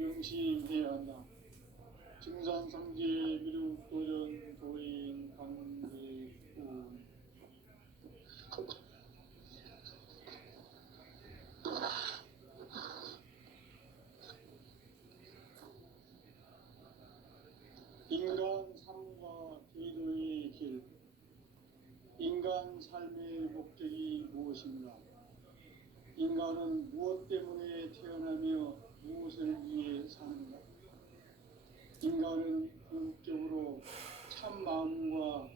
명심해야 한다. 증산상제 미륵 도전 도인 강대구. 인간 삶과 기도의 길. 인간 삶의 목적이 무엇인가? 인간은 무엇 때문에 태어나며 무엇을 위해 사는가? 인간은 궁극적으로 참 마음과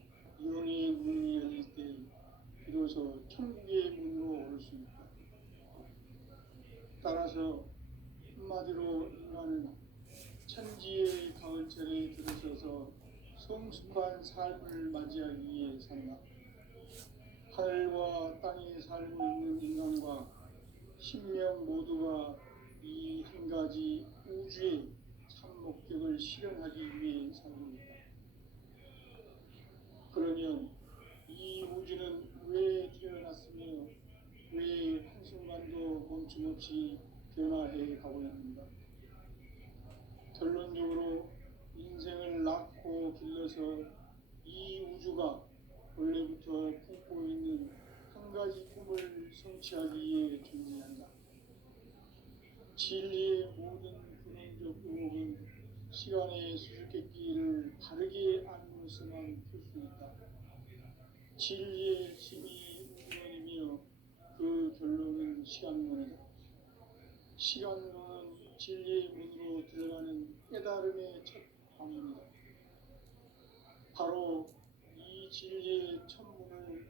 영의 문이 열릴 때 비로소 천국의 문으로 올 수 있다. 따라서 한마디로 인간은 천지의 가을철에 들어서서 성숙한 삶을 맞이하기 위해 산다. 하늘과 땅에 살고 있는 인간과 신명 모두가 이 한 가지 우주의 참 목적을 실현하기 위해 살고 있다. 그러면 이 우주는 왜 태어났으며 왜 한순간도 멈춤없이 변화해 가고 있는가? 결론적으로 인생을 낳고 길러서 이 우주가 원래부터 품고 있는 한 가지 꿈을 성취하기 위해 존재한다. 진리의 모든 근원적 의혹은 시간의 수수께끼를 바르게 알므로서만 풀 수 있다. 진리의 힘이 우주론이며 그 결론은 시간론이다. 시간론은 진리의 문으로 들어가는 깨달음의 첫 방입니다. 바로 이 진리의 천문을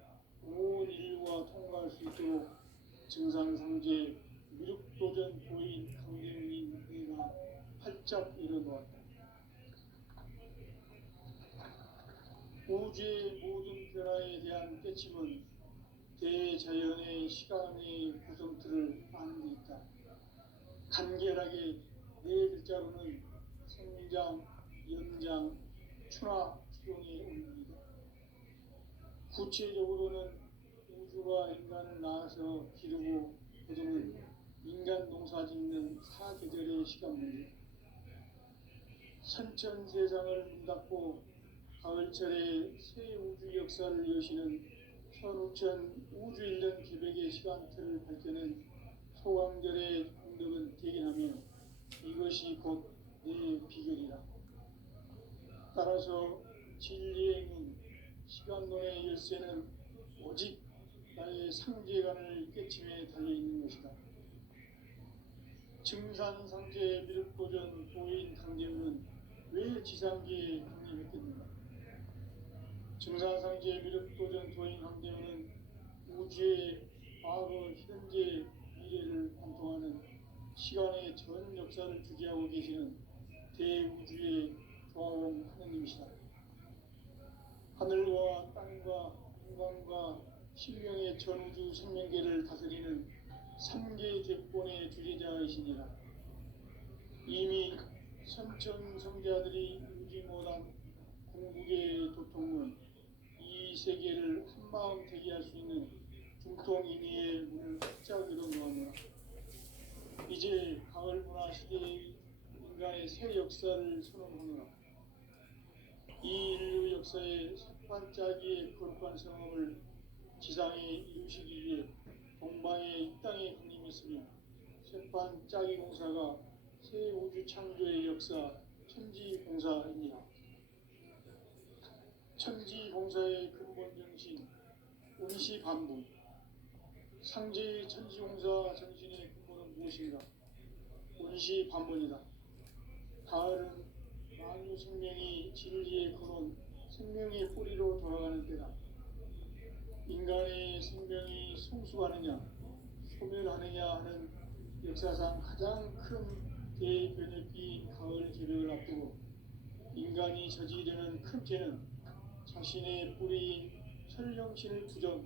온 인류가 통과할 수 있도록 증산상제 미륵도전 도인 강대웅인 내가 활짝 일어놓았다. 우주의 모든 변화에 대한 깨침은 대자연의 시간의 구성틀을 아는 데 있다. 간결하게 네 글자로는 성장, 연장, 추나 추동의 원리이다. 구체적으로는 우주가 인간을 낳아서 기르고 거두는 인간 농사 짓는 사계절의 시간 문제, 선천 세상을 문닫고 가을철에 새 우주 역사를 여시는 선우천 우주 1년 기백의 시간틀을 밝혀낸 소강절의 공덕은 대견하며 이것이 곧 내 비결이라. 따라서 진리의 문, 시간론의 열쇠는 오직 나의 상제관을 깨침에 달려있는 것이다. 증산상제 미륵도전 도인 강대웅은 왜 지상계에 강림했겠는가? 증산상제 미륵도전 도인 강대웅은 우주의 과거, 현재, 미래를 관통하는 시간의 전 역사를 주재하고 계시는 대우주의 조화원 하느님이시다. 하늘과 땅과 인간과 신명의 전우주 생명계를 다스리는 삼계 객본의 주제자이시니라. 이미 선천성자들이 유지 못한 궁극의 도통문, 이 세계를 한마음 되게 할 수 있는 중통인의의 문을 활짝 열어놓았노라. 이제 가을 문화 시대의 인간의 새 역사를 선언하노라. 이 인류 역사의 색반짜기의 거룩한 성업을 지상에 이루시기 위해 동방의 이 땅에 강림했으며 색반짜기 공사가 새 우주 창조의 역사 천지공사이니라. 천지공사의 근본 정신 운시반분, 상제의 천지공사 정신의 근본은 무엇인가? 운시반분이다. 가을은 만유 생명이 진리의 근원, 생명의 뿌리로 돌아가는 때다. 인간의 생명이 성숙하느냐, 소멸하느냐 하는 역사상 가장 큰 대변혁기인 가을 개벽을 앞두고 인간이 저지르는 큰 죄는 자신의 뿌리인 설령신을 부정,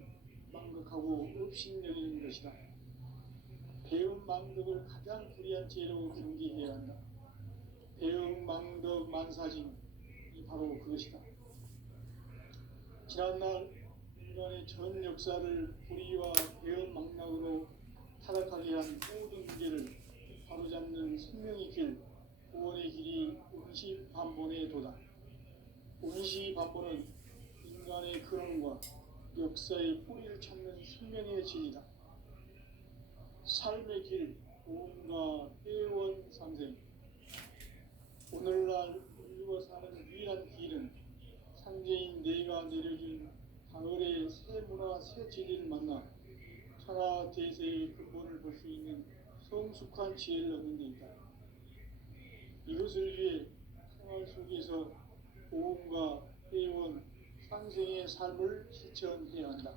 망극하고 업신여기는 것이다. 배음 망덕을 가장 불의한 죄로 경계해야 한다. 배음 망덕 만사징이 바로 그것이다. 지난날 인간의 전 역사를 불의와 배음 망락으로 타락하게 한 모든 문제를 바로잡는 생명의 길, 구원의 길이 운시반본에 도다. 운시반본은 인간의 근원과 역사의 뿌리를 찾는 생명의 진리다. 삶의 길, 보험과 회원 상생. 오늘날 인류가 사는 유일한 길은 상제인 내가 내려준 가을의 새 문화, 새 진리를 만나 천하 대세의 근본을 볼 수 있는 성숙한 지혜를 얻는 데 있다. 이것을 위해 생활 속에서 보험과 회원, 상생의 삶을 실천해야 한다.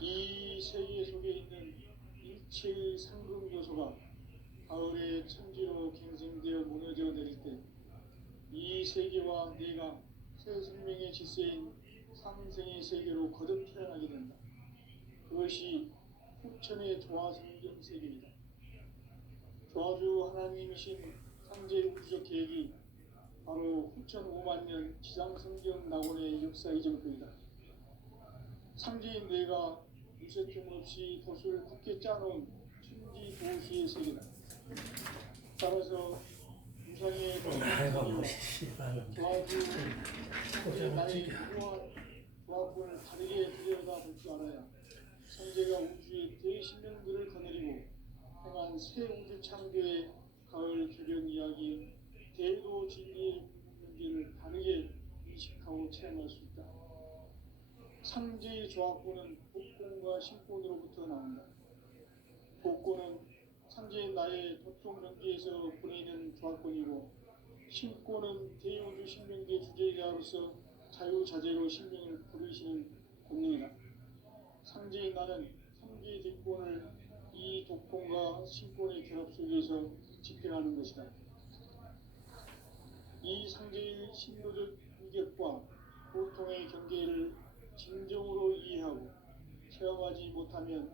이 세계 속에 있는 일체의 상금 요소가 가을의 천지로 갱생되어 무너져 내릴 때 이 세계와 내가 새 생명의 질서인 상생의 세계로 거듭 태어나게 된다. 그것이 후천의 조화성경 세계이다. 조화주 하나님이신 상제 우주적 계획이 바로 후천 5만 년 지상성경 낙원의 역사 이정표이다. 상제인 내가 무쇠틈 없이 돛을 굳게 짜놓은 천지 도시의 세계다. 따라서 무상의 조화주 나의 무한 조화권을 다르게 들여다볼 줄 알아야 상제가 우주의 대신령들을 거느리고 행한 새 우주 창조의 가을 개변 이야기, 대도 진리의 문제를 다르게 인식하고 체험할 수 있다. 상제의 조화권은 복권과 신권으로부터 나온다. 복권은 상제의 나의 도통 경계에서 보내는 조화권이고, 신권은 대우주 신명계 주제자로서 자유자재로 신명을 부르시는 권능이다. 상제의 나는 상제의 뒷권을 이 독권과 신권의 결합 속에서 집행하는 것이다. 이 상제의 신도적 위격과 고통의 경계를 진정으로 이해하고 체험하지 못하면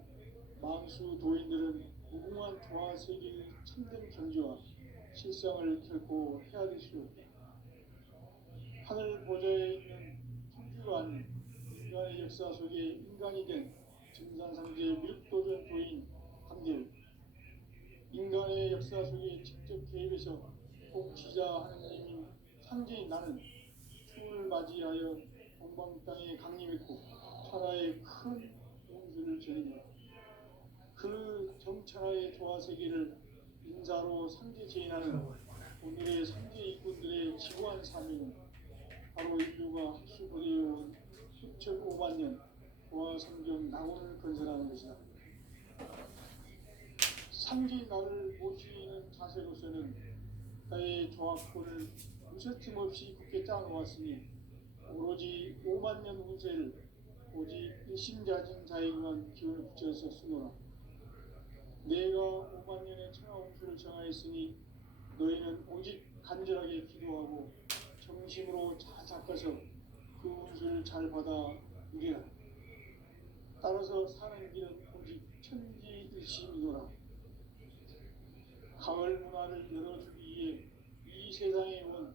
만수 도인들은 무궁한 조화 세계의 참된 경지와 실상을 결코 헤아릴 수 없다. 하늘 보좌에 있는 천주가 아닌 인간의 역사 속에 인간이 된 증산상제의 밀도전 도인 함대우, 인간의 역사 속에 직접 개입해서 통치자 하느님인 상제인 나는 춤을 맞이하여 동방 땅에 강림했고 천하의 큰 운수를 전했노라. 그 정천하의 조화 세계를 인사로 상제 제인하는 오늘의 상제 일꾼들의 지구한 사명은 바로 인류가 학수부리해온 수천 5만 년 조화 성경 낙원을 건설하는 것이다. 상제인 나를 모시는 자세로서는 나의 조화권을 무쇠틈 없이 굳게 짜놓았으니 오로지 5만 년 운세를 오직 일심자진 자에게만 기운을 붙여서 쓰노라. 내가 5만 년의 천하 운수를 정하였으니 너희는 오직 간절하게 기도하고 정심으로 잘 닦아서 그 운수를 잘 받아 누리라. 따라서 사는 길은 오직 천지일심이노라. 가을 문화를 열어주기 위해 이 세상에 온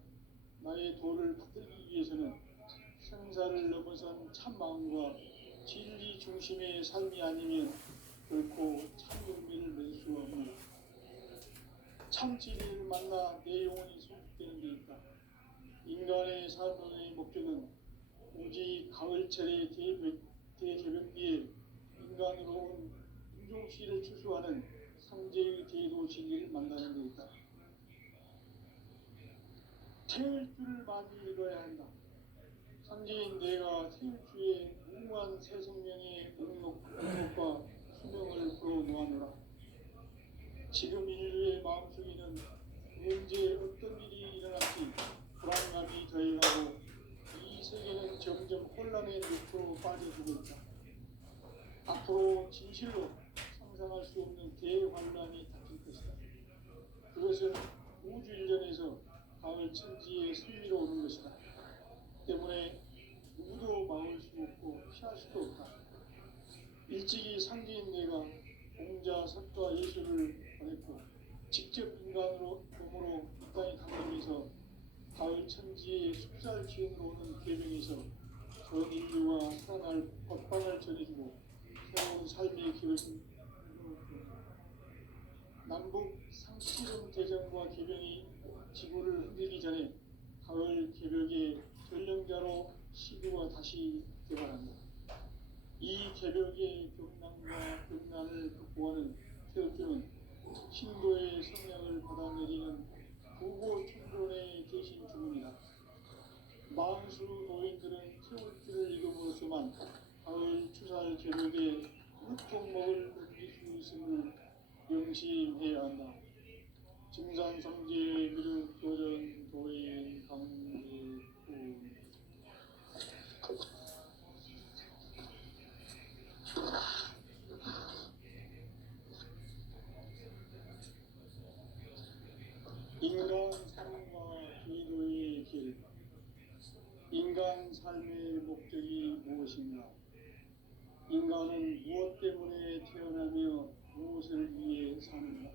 나의 도를 받들기 위해서는 생사를 넘어선 참마음과 진리 중심의 삶이 아니면 결코 참 용기를 낼 수 없는 참 진리를 만나 내 영혼이 성숙되는 데 있다. 인간의 삶의 목적은 오직 가을철의 대개벽기에 인간으로 온 인종씨를 추수하는 상제의 대도 진리를 만나는 데 있다. 태일주를 많이 읽어야 한다. 상제인 내가 태일주의 무궁한 새 생명의 능력과 수명을 불어놓아노라. 지금 인류의 마음속에는 언제 어떤 일이 일어날지 불안감이 더해가고 이 세계는 점점 혼란의 늪으로 빠져들고 있다. 앞으로 진실로 상상할 수 없는 대환란이 닥칠 것이다. 그것은 우주 일전에서 가을 천지의 승리로 오는 것이다. 때문에 누구도 막을 수 없고 피할 수도 없다. 일찍이 상제인 내가 공자, 석가, 예수를 보냈고 직접 인간으로 몸으로 이 땅에 강림해서 가을 천지의 숲살 기운으로 오는 계명에서 전 인류와 살아날 법방을 전해주고 새로운 삶의 길을 남북 상시름 대전과 개병이 지구를 흔들기 전에 가을 개벽의 전령자로 시드와 다시 개발합니다. 이 개벽의 벽난과 벽난을 극복하는 태극기는 신도의 성량을 받아내리는 부고 총론의 대신 주문이다. 만수 노인들은 태극기를 읽음으로써만 가을 추살 개벽의 흙종목을 넘길 수 있음을 명심해야 한다. 증산상제 미륵 도전 도인 강대군 인간 삶과 기도의 길. 인간 삶의 목적이 무엇인가? 인간은 무엇 때문에 태어나며 무엇을 위해 사는가?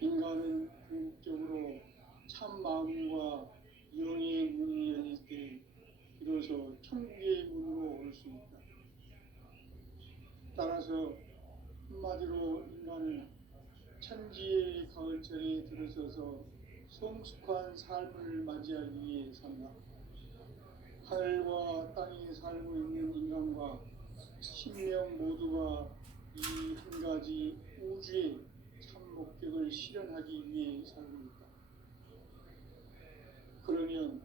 인간은 궁극적으로 참 마음과 영의 문이 열릴 때 비로소 천국의 문으로 올 수 있다. 따라서 한마디로 인간은 천지의 가을철에 들어서서 성숙한 삶을 맞이하기 위해 산다. 하늘과 땅에 살고 있는 인간과 신명 모두가 이 한 가지 우주의 참 목적을 실현하기 위해 살고 있다. 그러면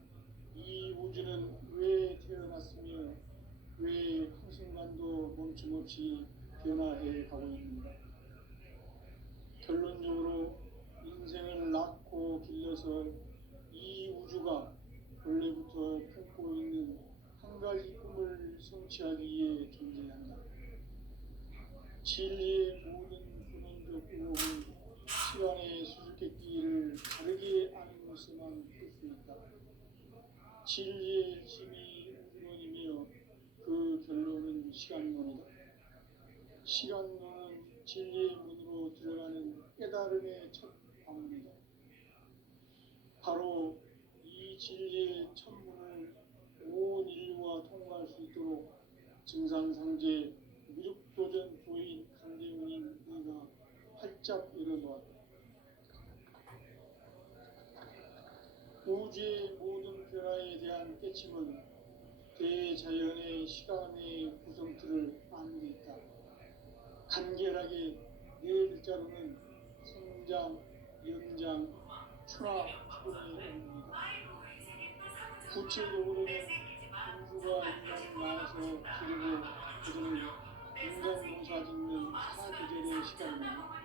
이 우주는 왜 태어났으며 왜 한순간도 멈춤없이 변화해 가고 있는가? 결론적으로 인생을 낳고 길러서 이 우주가 원래부터 품고 있는 한 가지 꿈을 성취하기 위해 존재한다. 진리의 모든 근원적 의혹은 시간의 수수께끼를 다르게 아는 것에만 풀 수 있다. 진리의 핵심이 우주론이며 그 결론은 시간론이다. 시간론은 진리의 문으로 들어가는 깨달음의 첫 방문이다. 바로 이 진리의 천문을 온 인류가 통과할 수 있도록 증산상제 미륵도전 도인 강대문인 네가 활짝 열어놓았다. 우주의 모든 변화에 대한 깨침은 대자연의 시간의 구성틀을 아는 데 있다. 간결하게 네 글자로는 성장, 연장, 추락, 추론의 의미입니다. 구체적으로는 우주가 인간을 낳아서 기르고 그들을 인간공사 짓는 사계절의 시간입니다.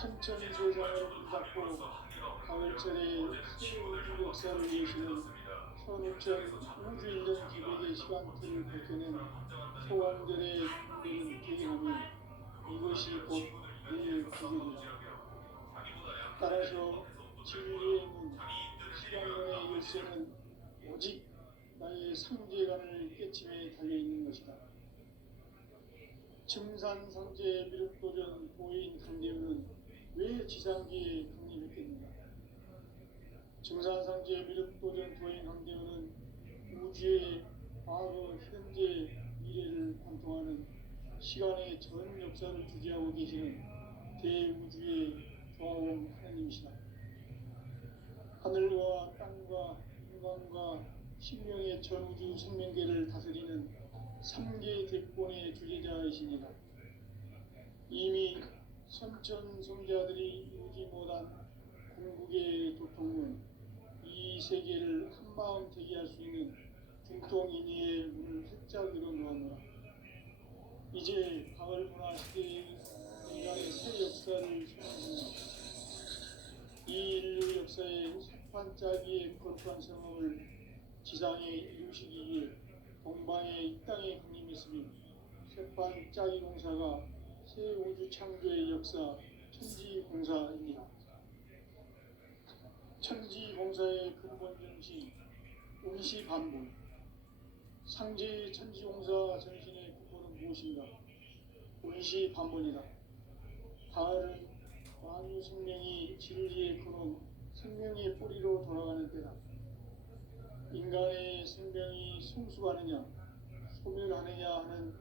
천천히 세상을 문닫고 가을철에 새 우주 역사를 이어지는 15,000 우주 1년 기백의 시간틀을 밝혀낸 소왕절의 군대는 대행하면 이것이 곧 내 기적이다. 따라서 진리의 문, 시간론의 열쇠는 오직 나의 상제관을 깨침에 달려있는 것이다. 증산상제 미륵도전 도인 강대문은 왜 지상계에 강림했겠는가? 증산상제 미륵도전 도인 강대문은 우주의 과거, 현재, 미래를 관통하는 시간의 전 역사를 주재하고 계시는 대우주의 조화원 하나님이시다. 하늘과 땅과 인간과 신명의 전우주 생명계를 다스리는 3계 대권의 주재자이시니라. 이미 선천성자들이 이루지 못한 궁극의 도통문, 이 세계를 한마음 되게 할 수 있는 중통인의의 문을 활짝 열어놓았노라. 이제 가을 문화 시대의 인간의 새 역사를 선언합니다. 이 인류 역사의 석판짜기의 거룩한 성업을 지상에 이루시기 위해 동방의 이 땅에 강림했으며 석판짜기 공사가 새 우주 창조의 역사 천지공사입니다. 천지공사의 근본 정신 운시반복. 상제의 천지공사 정신의 근본은 무엇인가? 운시반복이다. 가을은 만유 생명이 진리의 근원, 생명의 뿌리로 돌아가는 때다. 인간의 생명이 성숙하느냐, 소멸하느냐 하는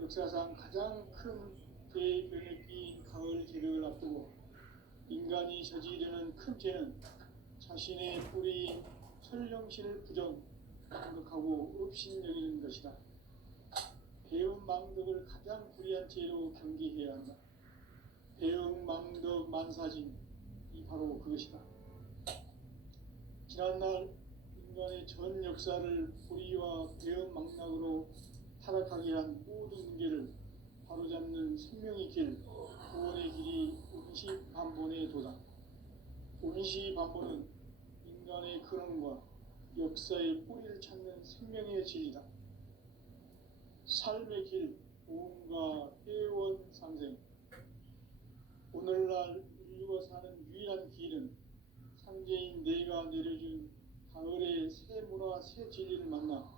역사상 가장 큰 대변혁기인 가을 개벽을 앞두고 인간이 저지르는 큰 죄는 자신의 뿌리인 설령신을 부정하고 업신여기는 것이다. 배은망덕을 가장 불의한 죄로 경계해야 한다. 배은망덕 만사진이 바로 그것이다. 지난날 인간의 전 역사를 불의와 배은망락으로 타락하게 한 모든 문제를 바로잡는 생명의 길, 구원의 길이 운시반본의 도다. 운시반본은 인간의 근원과 역사의 뿌리를 찾는 생명의 진리다. 삶의 길, 보험과 회원 상생. 오늘날 인류가 사는 유일한 길은 상제인 내가 내려준 가을의 새 문화, 새 진리를 만나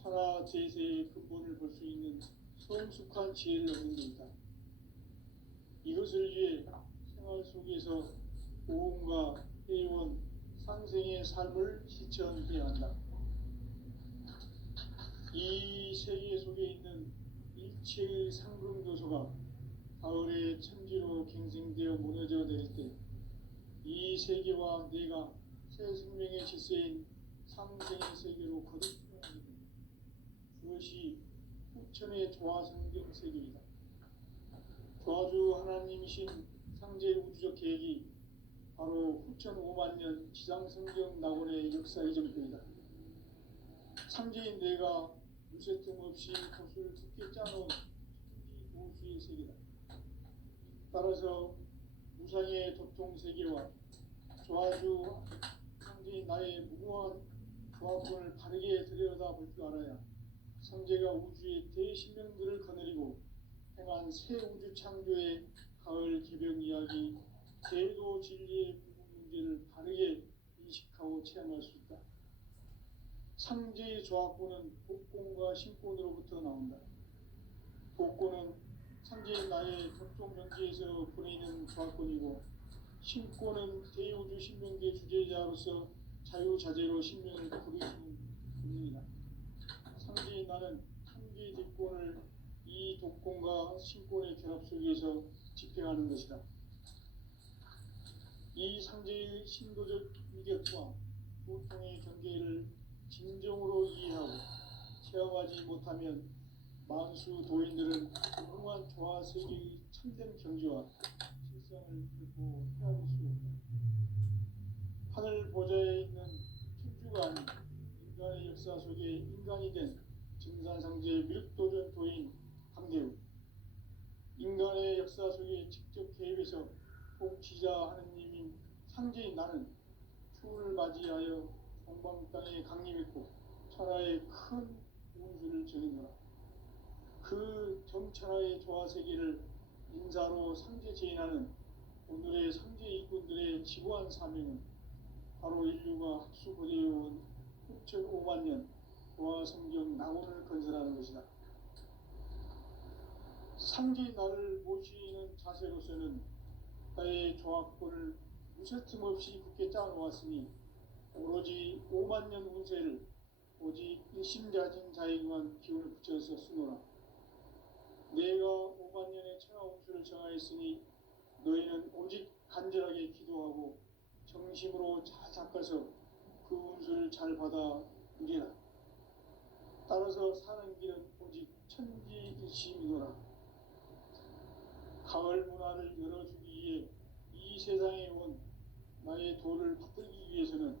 천하 제세의 근본을 볼 수 있는 성숙한 지혜를 얻는 데 있다. 이것을 위해 생활 속에서 보험과 회원, 상생의 삶을 실천해야 한다. 이 세계 속에 있는 일체의 상금 요소가 가을의 천지로 갱생되어 무너져 내릴 때 이 세계와 내가 새 생명의 질서인 상생의 세계로 거듭 들어가게 됩니다. 그것이 후천의 조화성경 세계이다. 조화주 하나님이신 상제 우주적 계획이 바로 후천 5만 년 지상성경 낙원의 역사 이전편이다. 상제인 내가 무쇠 틈 없이 돛을 깊게 짜놓은 천지 보수의 세계다. 따라서 무상의 도통 세계와 조화주 상제인 나의 무궁한 조합권을 바르게 들여다볼 줄 알아야 상제가 우주의 대신명들을 거느리고 행한 새 우주 창조의 가을 개벽 이야기, 제도 진리의 문제를 바르게 인식하고 체험할 수 있다. 상제의 조합권은 복권과 신권으로부터 나온다. 복권은 상제의 나의 격동 경지에서 보내는 조합권이고, 신권은 대우주 신명계 주제자로서 자유자재로 신명을 부르시는 분입니다. 상제의 나는 한계의 대권을 이 독권과 신권의 결합 속에서 집행하는 것이다. 이 상제의 신도적 위력과 보통의 경계를 진정으로 이해하고 체험하지 못하면 만수 도인들은 무궁한 조화 세계의 참된 경지와 실상을 결코 헤아릴 수 없다. 하늘 보좌에 있는 천주가 아닌 인간의 역사 속에 인간이 된 증산상제 밀도전 도인 강대우, 인간의 역사 속에 직접 개입해서 통치자 하느님인 상제인 나는 추운을 맞이하여 동방 땅에 강림했고 천하의 큰 운수를 정했노라. 그 정천하의 조화세계를 인사로 상제 제인하는 오늘의 상제 일꾼들의 지고한 사명은 바로 인류가 학수고대해온 6,5만 년 조화성경 낙원을 건설하는 것이다. 상제인 나를 모시는 자세로서는 나의 조합권을 무쇠틈 없이 굳게 짜놓았으니 오로지 5만 년 운세를 오직 일심가진 자에게만 기운을 붙여서 쓰노라. 내가 5만 년의 천하 운수를 정하였으니 너희는 오직 간절하게 기도하고 정심으로 잘 닦아서 그 운수를 잘 받아 누리라. 따라서 사는 길은 오직 천지일심이노라. 가을 문화를 열어주기 위해 이 세상에 온 나의 도를 붙들기 위해서는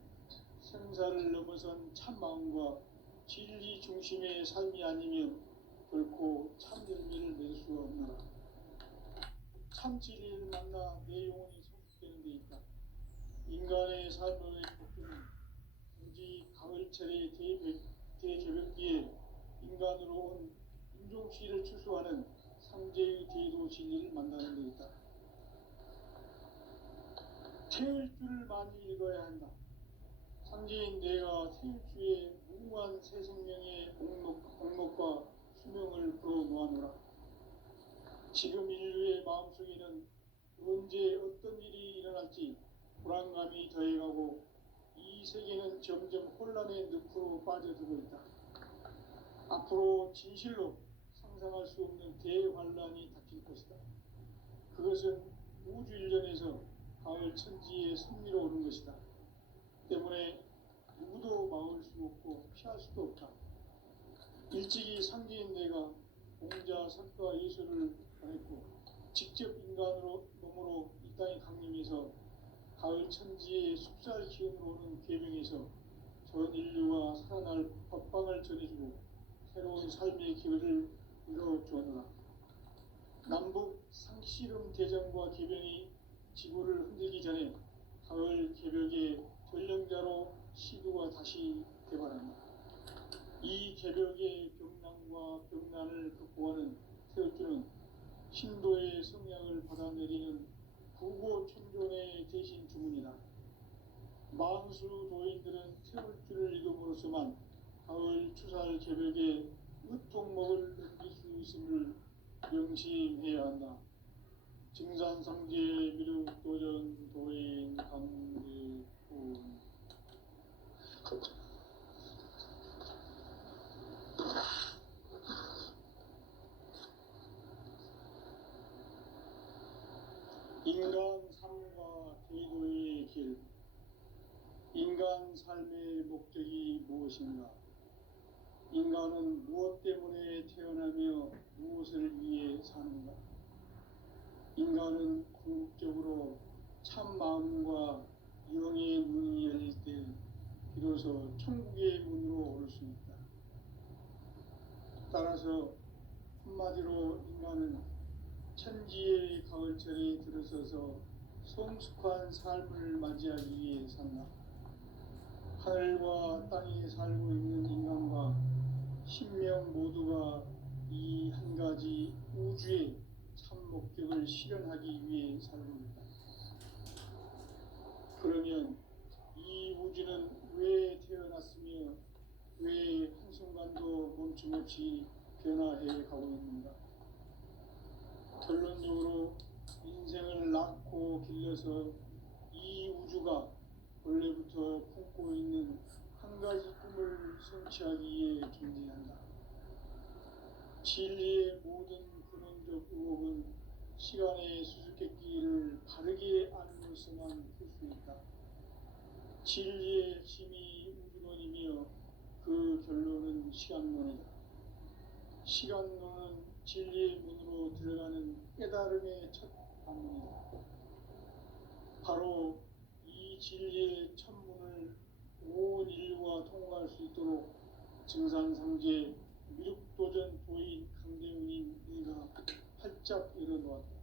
생사를 넘어선 참 마음과 진리 중심의 삶이 아니면 결코 참 열매를 맺을 수가 없노라. 참 진리를 만나 내 영혼이 성숙되는 데 있다. 인간의 삶의 복음은 오직 가을철의 대개벽기에 인간으로 온 인종시를 추수하는 상제의 대도 진리를 만나는 데 있다. 태일주를 많이 읽어야 한다. 상제인 내가 태일주의 무궁한 새 생명의 목록과 수명을 불어놓아노라. 지금 인류의 마음속에는 언제 어떤 일이 일어날지 불안감이 더해가고 이 세계는 점점 혼란의 늪으로 빠져들고 있다. 앞으로 진실로 상상할 수 없는 대환란이 닥칠 것이다. 그것은 우주 일련에서 가을 천지의 섭리로 오는 것이다. 때문에 누구도 막을 수 없고 피할 수도 없다. 일찍이 상제인 내가 공자, 석가, 예술을 말했고 직접 인간으로 몸으로 이 땅에 강림해서 가을 천지의 숲살 기운으로 오는 계명에서 전 인류가 살아날 법방을 전해주고 새로운 삶의 기회를 이뤄주었노라. 남북 상씨름 대전과 개변이 지구를 흔들기 전에 가을 개벽의 전령자로 시두가 다시 개발한다. 이 개벽의 병난과 병난을 극복하는 태극주는 신도의 성향을 받아내리는 구고천존의 대신 주문이다. 만수 도인들은 태극주를 읽음으로써만 가을 추살 개벽의 으통목을 넘길 수 있음을 명심해야 한다. 증산상제 미륵도전 도인 강대군 인간 삶과 제도의 길. 인간 삶의 목적이 무엇인가? 인간은 무엇 때문에 태어나며 무엇을 위해 사는가? 인간은 궁극적으로 참 마음과 영의 문이 열릴 때 비로소 천국의 문으로 오를 수 있다. 따라서 한마디로 인간은 천지의 가을철에 들어서서 성숙한 삶을 맞이하기 위해 산다. 하늘과 땅에 살고 있는 인간과 신명 모두가 이 한 가지 우주의 참 목적을 실현하기 위해 살고 있다. 그러면 이 우주는 왜 태어났으며 왜 한순간도 멈춤없이 변화해 가고 있는가? 결론적으로 인생을 낳고 길러서 이 우주가 원래부터 품고 있는 한 가지 꿈을 성취하기 위해 존재한다. 진리의 모든 근원적 의혹은 시간의 수수께끼를 바르게 알므로서만 풀 수 있다. 진리의 핵심이 우주론이며 그 결론은 시간론이다. 시간론은 진리의 문으로 들어가는 깨달음의 첫 방문이다. 바로 이 진리의 천문을 온 인류가 통과할 수 있도록 증산상제 미륵도전 도인 강대훈인 네가 활짝 열어놓았다.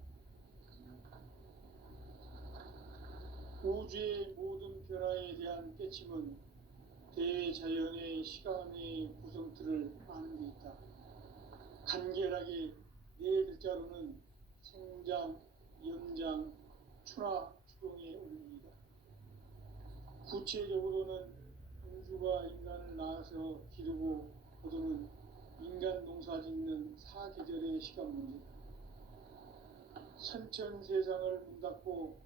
우주의 모든 변화에 대한 깨침은 대자연의 시간의 구성틀을 아는 데 있다. 간결하게 네 글자로는 생장, 연장, 추나 추동의 원리이다. 구체적으로는 우주가 인간을 낳아서 기르고 거두는 인간 농사 짓는 사계절의 시간 문제다. 선천 세상을 문 닫고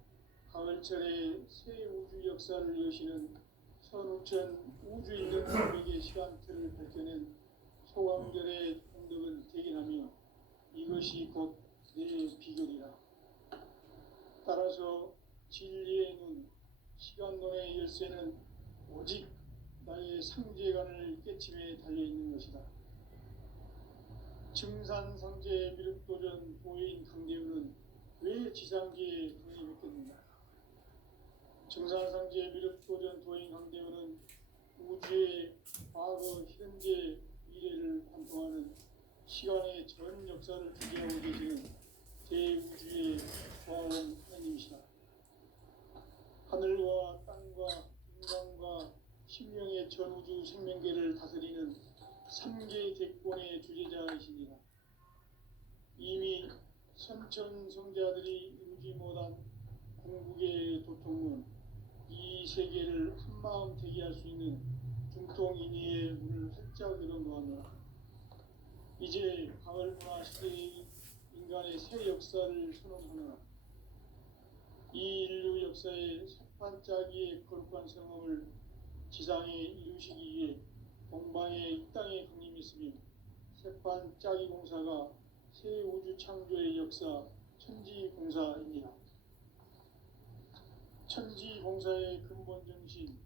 가을철에 새 우주 역사를 여시는 선우천 우주 있는 우리에게 시간틀을 밝혀낸 소강절의 공덕은 대견하며 이것이 곧 내 비결이라. 따라서 진리의 눈, 시간론의 열쇠는 오직 나의 상제관을 깨침에 달려있는 것이다. 증산상제 미륵도전 도인 강대훈은 왜 지상계에 강림했겠는가? 증산상제 미륵도전 도인 강대훈은 우주의 과거, 현재, 미래를 관통하는 시간의 전 역사를 주재하고 계시는 대우주의 과원 하나님이시다. 하늘과 땅과 인간과 신명의 전우주 생명계를 다스리는 3개 대권의 주제자이시니라. 이미 선천성자들이 이루지 못한 궁극의 도통은 이 세계를 한마음 되게 할 수 있는 중통인의의 문을 활짝 열어놓았노라. 이제 가을 문화 시대의 인간의 새 역사를 선언하노라. 이 인류 역사의 석판짜기의 거룩한 성업을 지상에 이루시기 위해 동방의 이 땅에 강림했으며 석판짜기 공사가 새 우주 창조의 역사 천지공사입니다. 천지공사의 근본 정신,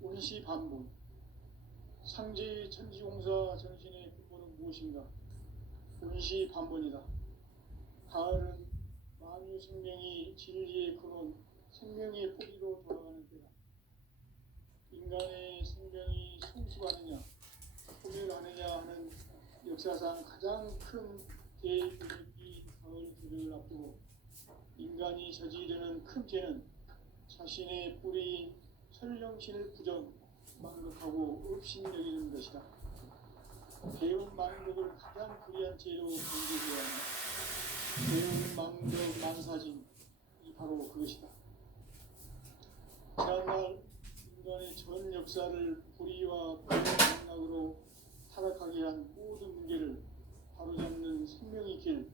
운시반본. 상제의 천지공사 정신의 근본은 무엇인가? 운시반본이다. 가을은 만유 생명이 진리의 근원, 생명의 뿌리로 돌아가는 때다. 인간의 생명이 성숙하느냐, 소멸하느냐 하는 역사상 가장 큰 대변혁이 가을 개벽을 앞두고 인간이 저지르는 큰 죄는 자신의 뿌리인 설령신을 부정, 망극하고 업신여기는 것이다. 배운 망덕을 가장 불의한 죄로 경계해야 한다. 배운 망덕 망사진이 바로 그것이다. 지난날 인간의 전 역사를 불의와 불의망락으로 타락하게 한 모든 문제를 바로잡는 생명의 길,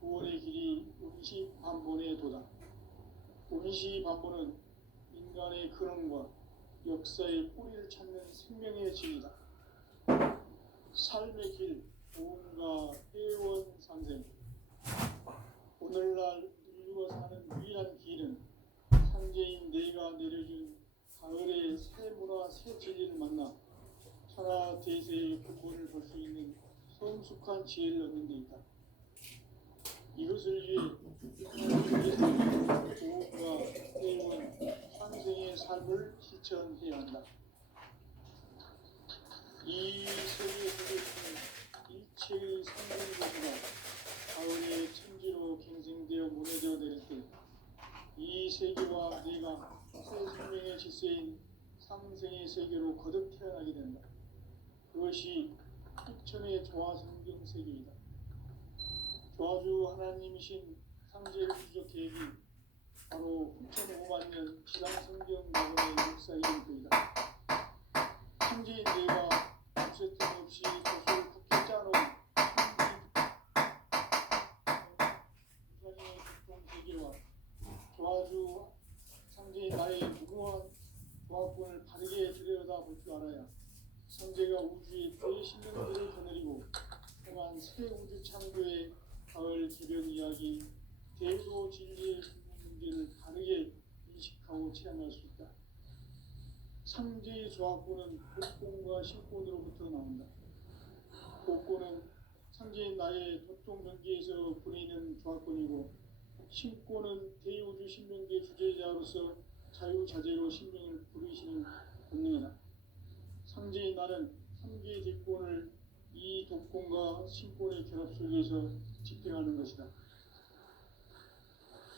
구원의 길이 운시반본의 도다. 운시반본은 인간의 근원과 역사의 뿌리를 찾는 생명의 진리다. 삶의 길, 보험과 회원상생. 오늘날 인류가 사는 유일한 길은 상제인 내가 내려준 가을의 새 문화, 새 진리를 만나 천하 대세의 근본을 볼 수 있는 성숙한 지혜를 얻는 데 있다. 이것을 위해 보험과 회원, 상생의 삶을 실천해야 한다. 이 세계에서 있는 일체의 상승고수가 가을의 천지로 갱생되어 무너져 내릴 때 이 세계와 내가 새 생명의 질서인 상생의 세계로 거듭 태어나게 된다. 그것이 흑천의 조화성경 세계이다. 조화주 하나님이신 상제 우주적 계획이 바로 9,500년 신앙성경 낙원의 역사이길 뿐이다. 상제인 내가 무쇠 틈 없이 돛을 굳게 짜놓은 우산의 교통 세계와 조화주 상제인 나의 무궁한 조합권을 바르게 들여다볼 줄 알아야 상제가 우주의 대신령들을 거느리고 행한 새 우주 창조의 가을 개벽 이야기, 대도 진리의 문제를 바르게 인식하고 체험할 수 있다. 상제의 조합권은 복권과 신권으로부터 나온다. 복권은 상제인 나의 도통변기에서 부리는 조합권이고, 신권은 대우주 신명계 주제자로서 자유자재로 신명을 부르시는 본능이다. 상제인 나는 3개의 대권을 이 독권과 신권의 결합 속에서 집행하는 것이다.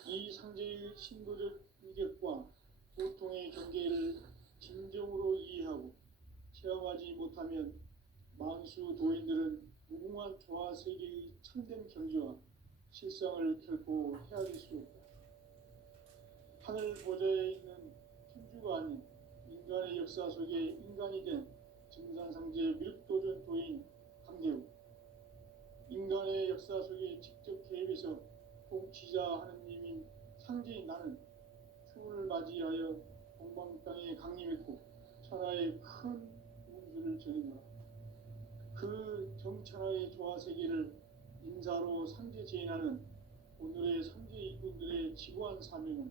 이 상제의 신도적 위격과 고통의 경계를 진정으로 이해하고 체험하지 못하면 만수 도인들은 무궁한 조화 세계의 참된 경지와 실상을 결코 헤아릴 수 없다. 하늘 보좌에 있는 천주가 아닌 인간의 역사 속에 인간이 된 증산상제 밀도전 도인 강대우, 인간의 역사 속에 직접 개입해서 통치자 하느님인 상제인 나는 추운을 맞이하여 동방 땅에 강림했고 천하의 큰 운수를 전했노라. 그 정천하의 조화 세계를 인사로 상제 제인하는 오늘의 상제 일꾼들의 지구한 사명은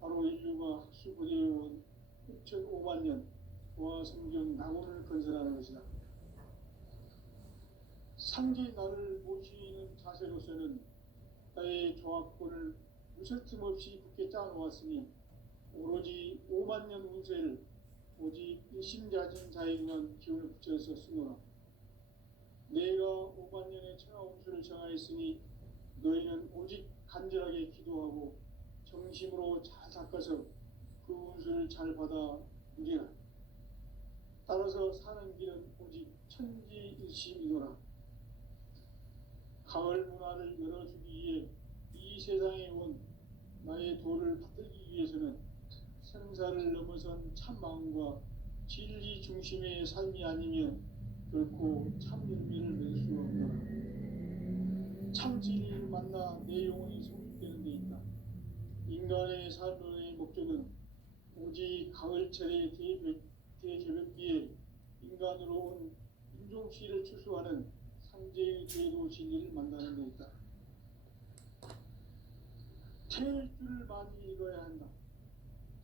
바로 인류가 학수부대해온 6,500만 년 조화 성경 낙원을 건설하는 것이다. 상제 나를 모시는 자세로서는 나의 조합권을 무설틈 없이 굳게 짜놓았으니 오로지 5만 년 운세를 오직 일심자진 자에게만 기운을 붙여서 쓰노라. 내가 5만 년의 천하 운수를 정하였으니 너희는 오직 간절하게 기도하고 정심으로 잘 닦아서 그 운수를 잘 받아 누리라. 따라서 사는 길은 오직 천지일심이노라. 가을 문화를 열어주기 위해 이 세상에 온 나의 도를 받들기 위해서는 생사를 넘어선 참 마음과 진리 중심의 삶이 아니면 결코 참 열매를 맺을 수 없다. 참 진리를 만나 내 영혼이 성숙되는 데 있다. 인간의 삶의 목적은 오직 가을철의 대개벽기에 인간으로 온 인종씨를 추수하는 상제의 제도 진리를 만나는 데 있다. 태일주를 많이 읽어야 한다.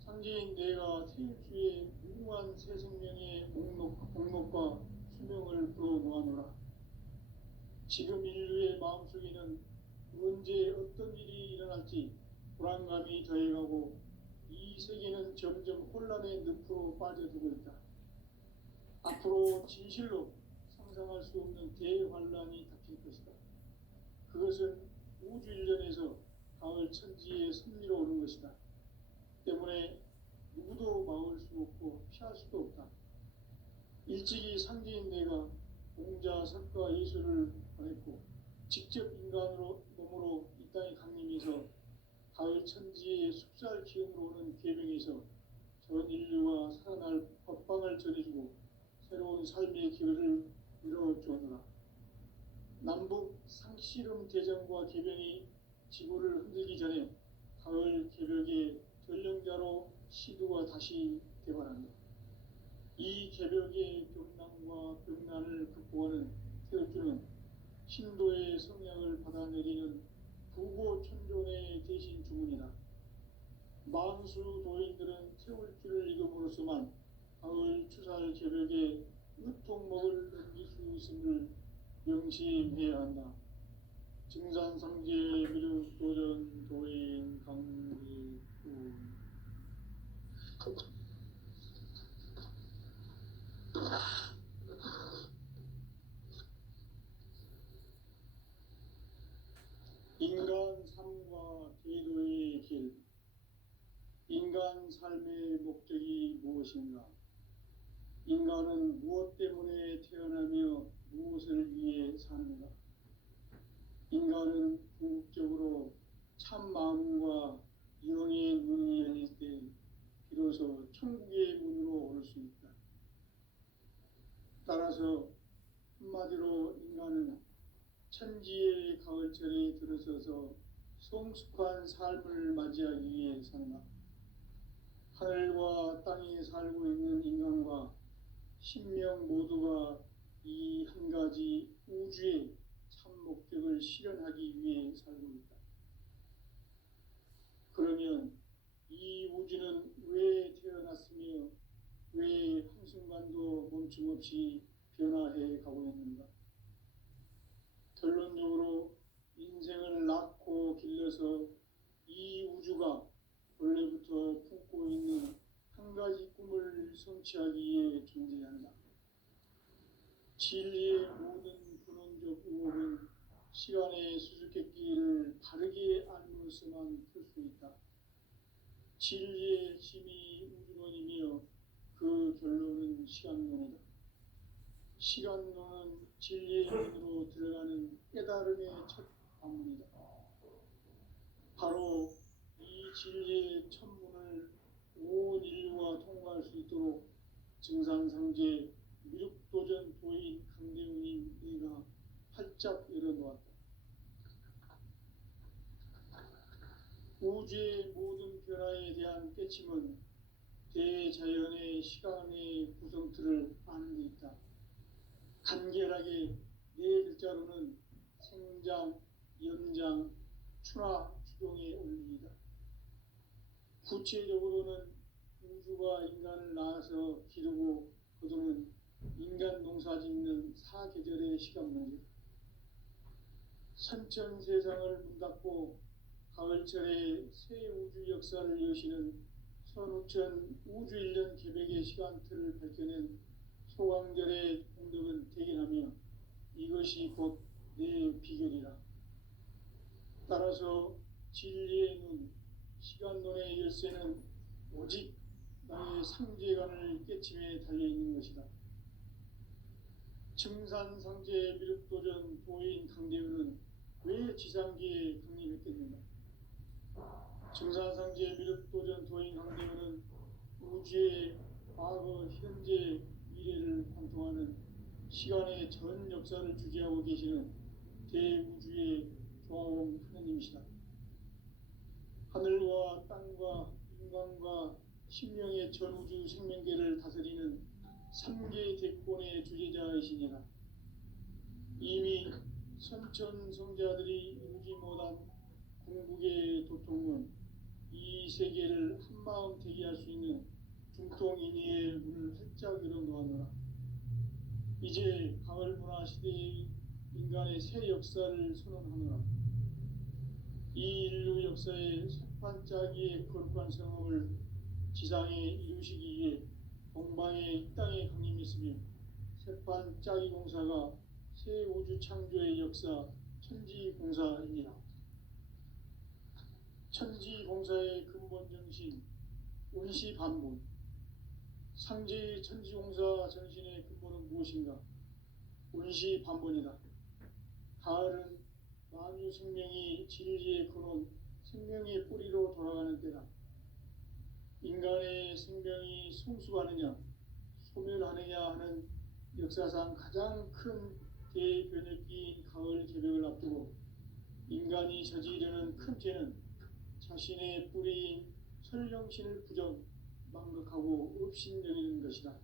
상제인 내가 태일주의 무궁한 새 생명의 목록과 수명을 불어모아노라. 지금 인류의 마음속에는 언제 어떤 일이 일어날지 불안감이 더해가고 이 세계는 점점 혼란의 늪으로 빠져들고 있다. 앞으로 진실로 상상할 수 없는 대환란이 닥칠 것이다. 그것은 우주 일련에서 가을 천지의 섭리로 오는 것이다. 때문에 누구도 막을 수 없고 피할 수도 없다. 일찍이 상제인 내가 공자, 석가, 예수를 보냈고 직접 인간으로 몸으로 이 땅에 강림해서 가을 천지의 숙살 기운으로 오는 계명에서 전 인류가 살아날 법방을 전해주고 새로운 삶의 기회를 이뤄주었노라. 남북 상씨름 대전과 계병이 지구를 흔들기 전에 가을 개벽의 전령자로 시두가 다시 개발한다. 이 개벽의 병난과 병난을 극복하는 태엽주는 신도의 성향을 받아내리는 부고천존의 대신 주문이다. 만수 도인들은 태울주를 읽음으로써만 가을 추살 개벽에 으통먹을 넘길 수 있음을 명심해야 한다. 증산상제 미륵도전 도인 강리구 인간 삶과 계도의 길. 인간 삶의 목적이 무엇인가? 인간은 무엇 때문에 태어나며 무엇을 위해 사는가? 인간은 궁극적으로 참 마음과 영의 문이 열릴 때 비로소 천국의 문으로 올 수 있다. 따라서 한마디로 인간은 천지의 가을철에 들어서서 성숙한 삶을 맞이하기 위해 산다. 하늘과 땅에 살고 있는 인간과 신명 모두가 이 한 가지 우주의 참 목적을 실현하기 위해 살고 있다. 그러면 이 우주는 왜 태어났으며 왜 한순간도 멈춤없이 변화해 가고 있는가? 결론적으로 인생을 낳고 길러서 이 우주가 원래부터 품고 있는 한 가지 꿈을 성취하기 위해 존재한다. 진리의 모든 근원적 의혹은 시간의 수수께끼를 바르게 알므로서만 풀 수 있다. 진리의 힘이 우주론이며 그 결론은 시간론이다. 시간론은 진리의 문으로 들어가는 깨달음의 첫 방문이다. 바로 이 진리의 천문을 온 인류가 통과할 수 있도록 증산상제 미륵도전 도인 강대웅이 네가 활짝 열어놓았다. 우주의 모든 변화에 대한 깨침은 대자연의 시간의 구성틀을 아는 데 있다. 간결하게 네 글자로는 생장, 연장, 추나 추동의 원리이다. 구체적으로는 우주가 인간을 낳아서 기르고 거두는 인간 농사 짓는 사계절의 시간 문제다. 선천 세상을 문닫고 가을철에 새 우주 역사를 여시는 선우천 우주일년 개백의 시간틀을 밝혀낸 소강절의 공덕은 대견하며 이것이 곧 내 비결이라. 따라서 진리의 눈, 시간론의 열쇠는 오직 나의 상제관을 깨침에 달려있는 것이다. 증산상제 미륵도전 도인 강대우는 왜 지상계에 강림했겠는가? 증산상제 미륵도전 도인 강대우는 우주의 과거, 현재, 미래를 관통하는 시간의 전 역사를 주재하고 계시는 대우주의 조화원 하느님이시다. 하늘과 땅과 인간과 신명의 전우주 생명계를 다스리는 3개 대권의 주제자이시니라. 이미 선천성자들이 이루지 못한 궁극의 도통은 이 세계를 한 참마음 되게 할 수 있는 중통인의의 문을 활짝 열어놓았노라. 이제 가을 문화 시대의 인간의 새 역사를 선언하노라. 이 인류 역사의 새판짜기의 거룩한 성험을 지상에 이루시기 위해 동방의 이 땅에 강림했으며 새판짜기 공사가 새 우주 창조의 역사 천지공사입니다. 천지공사의 근본 정신 운시반본. 상제의 천지공사 정신의 근본은 무엇인가? 운시반본이다. 가을은 만유 생명이 진리의 근원, 생명의 뿌리로 돌아가는 때다. 인간의 생명이 성숙하느냐, 소멸하느냐 하는 역사상 가장 큰 대변혁기인 가을 개벽을 앞두고 인간이 저지르는 큰 죄는 자신의 뿌리인 설령신을 부정, 망극하고 업신여기는 것이다.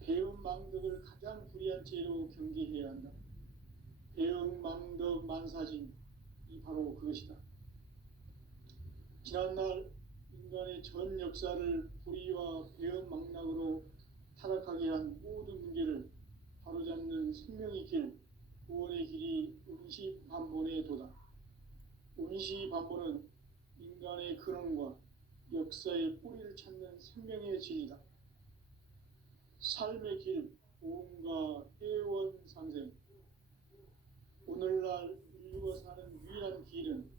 배은 망덕을 가장 불의한 죄로 경계해야 한다. 배은 망덕 만사진, 이 바로 그것이다. 지난날 인간의 전 역사를 불의와 배은 망락으로 타락하게 한 모든 문제를 바로잡는 생명의 길, 구원의 길이 운시반본의 도다. 운시반본은 인간의 근원과 역사의 뿌리를 찾는 생명의 진리다. 삶의 길, 보험과 회원상생. 오늘날 인류가 사는 유일한 길은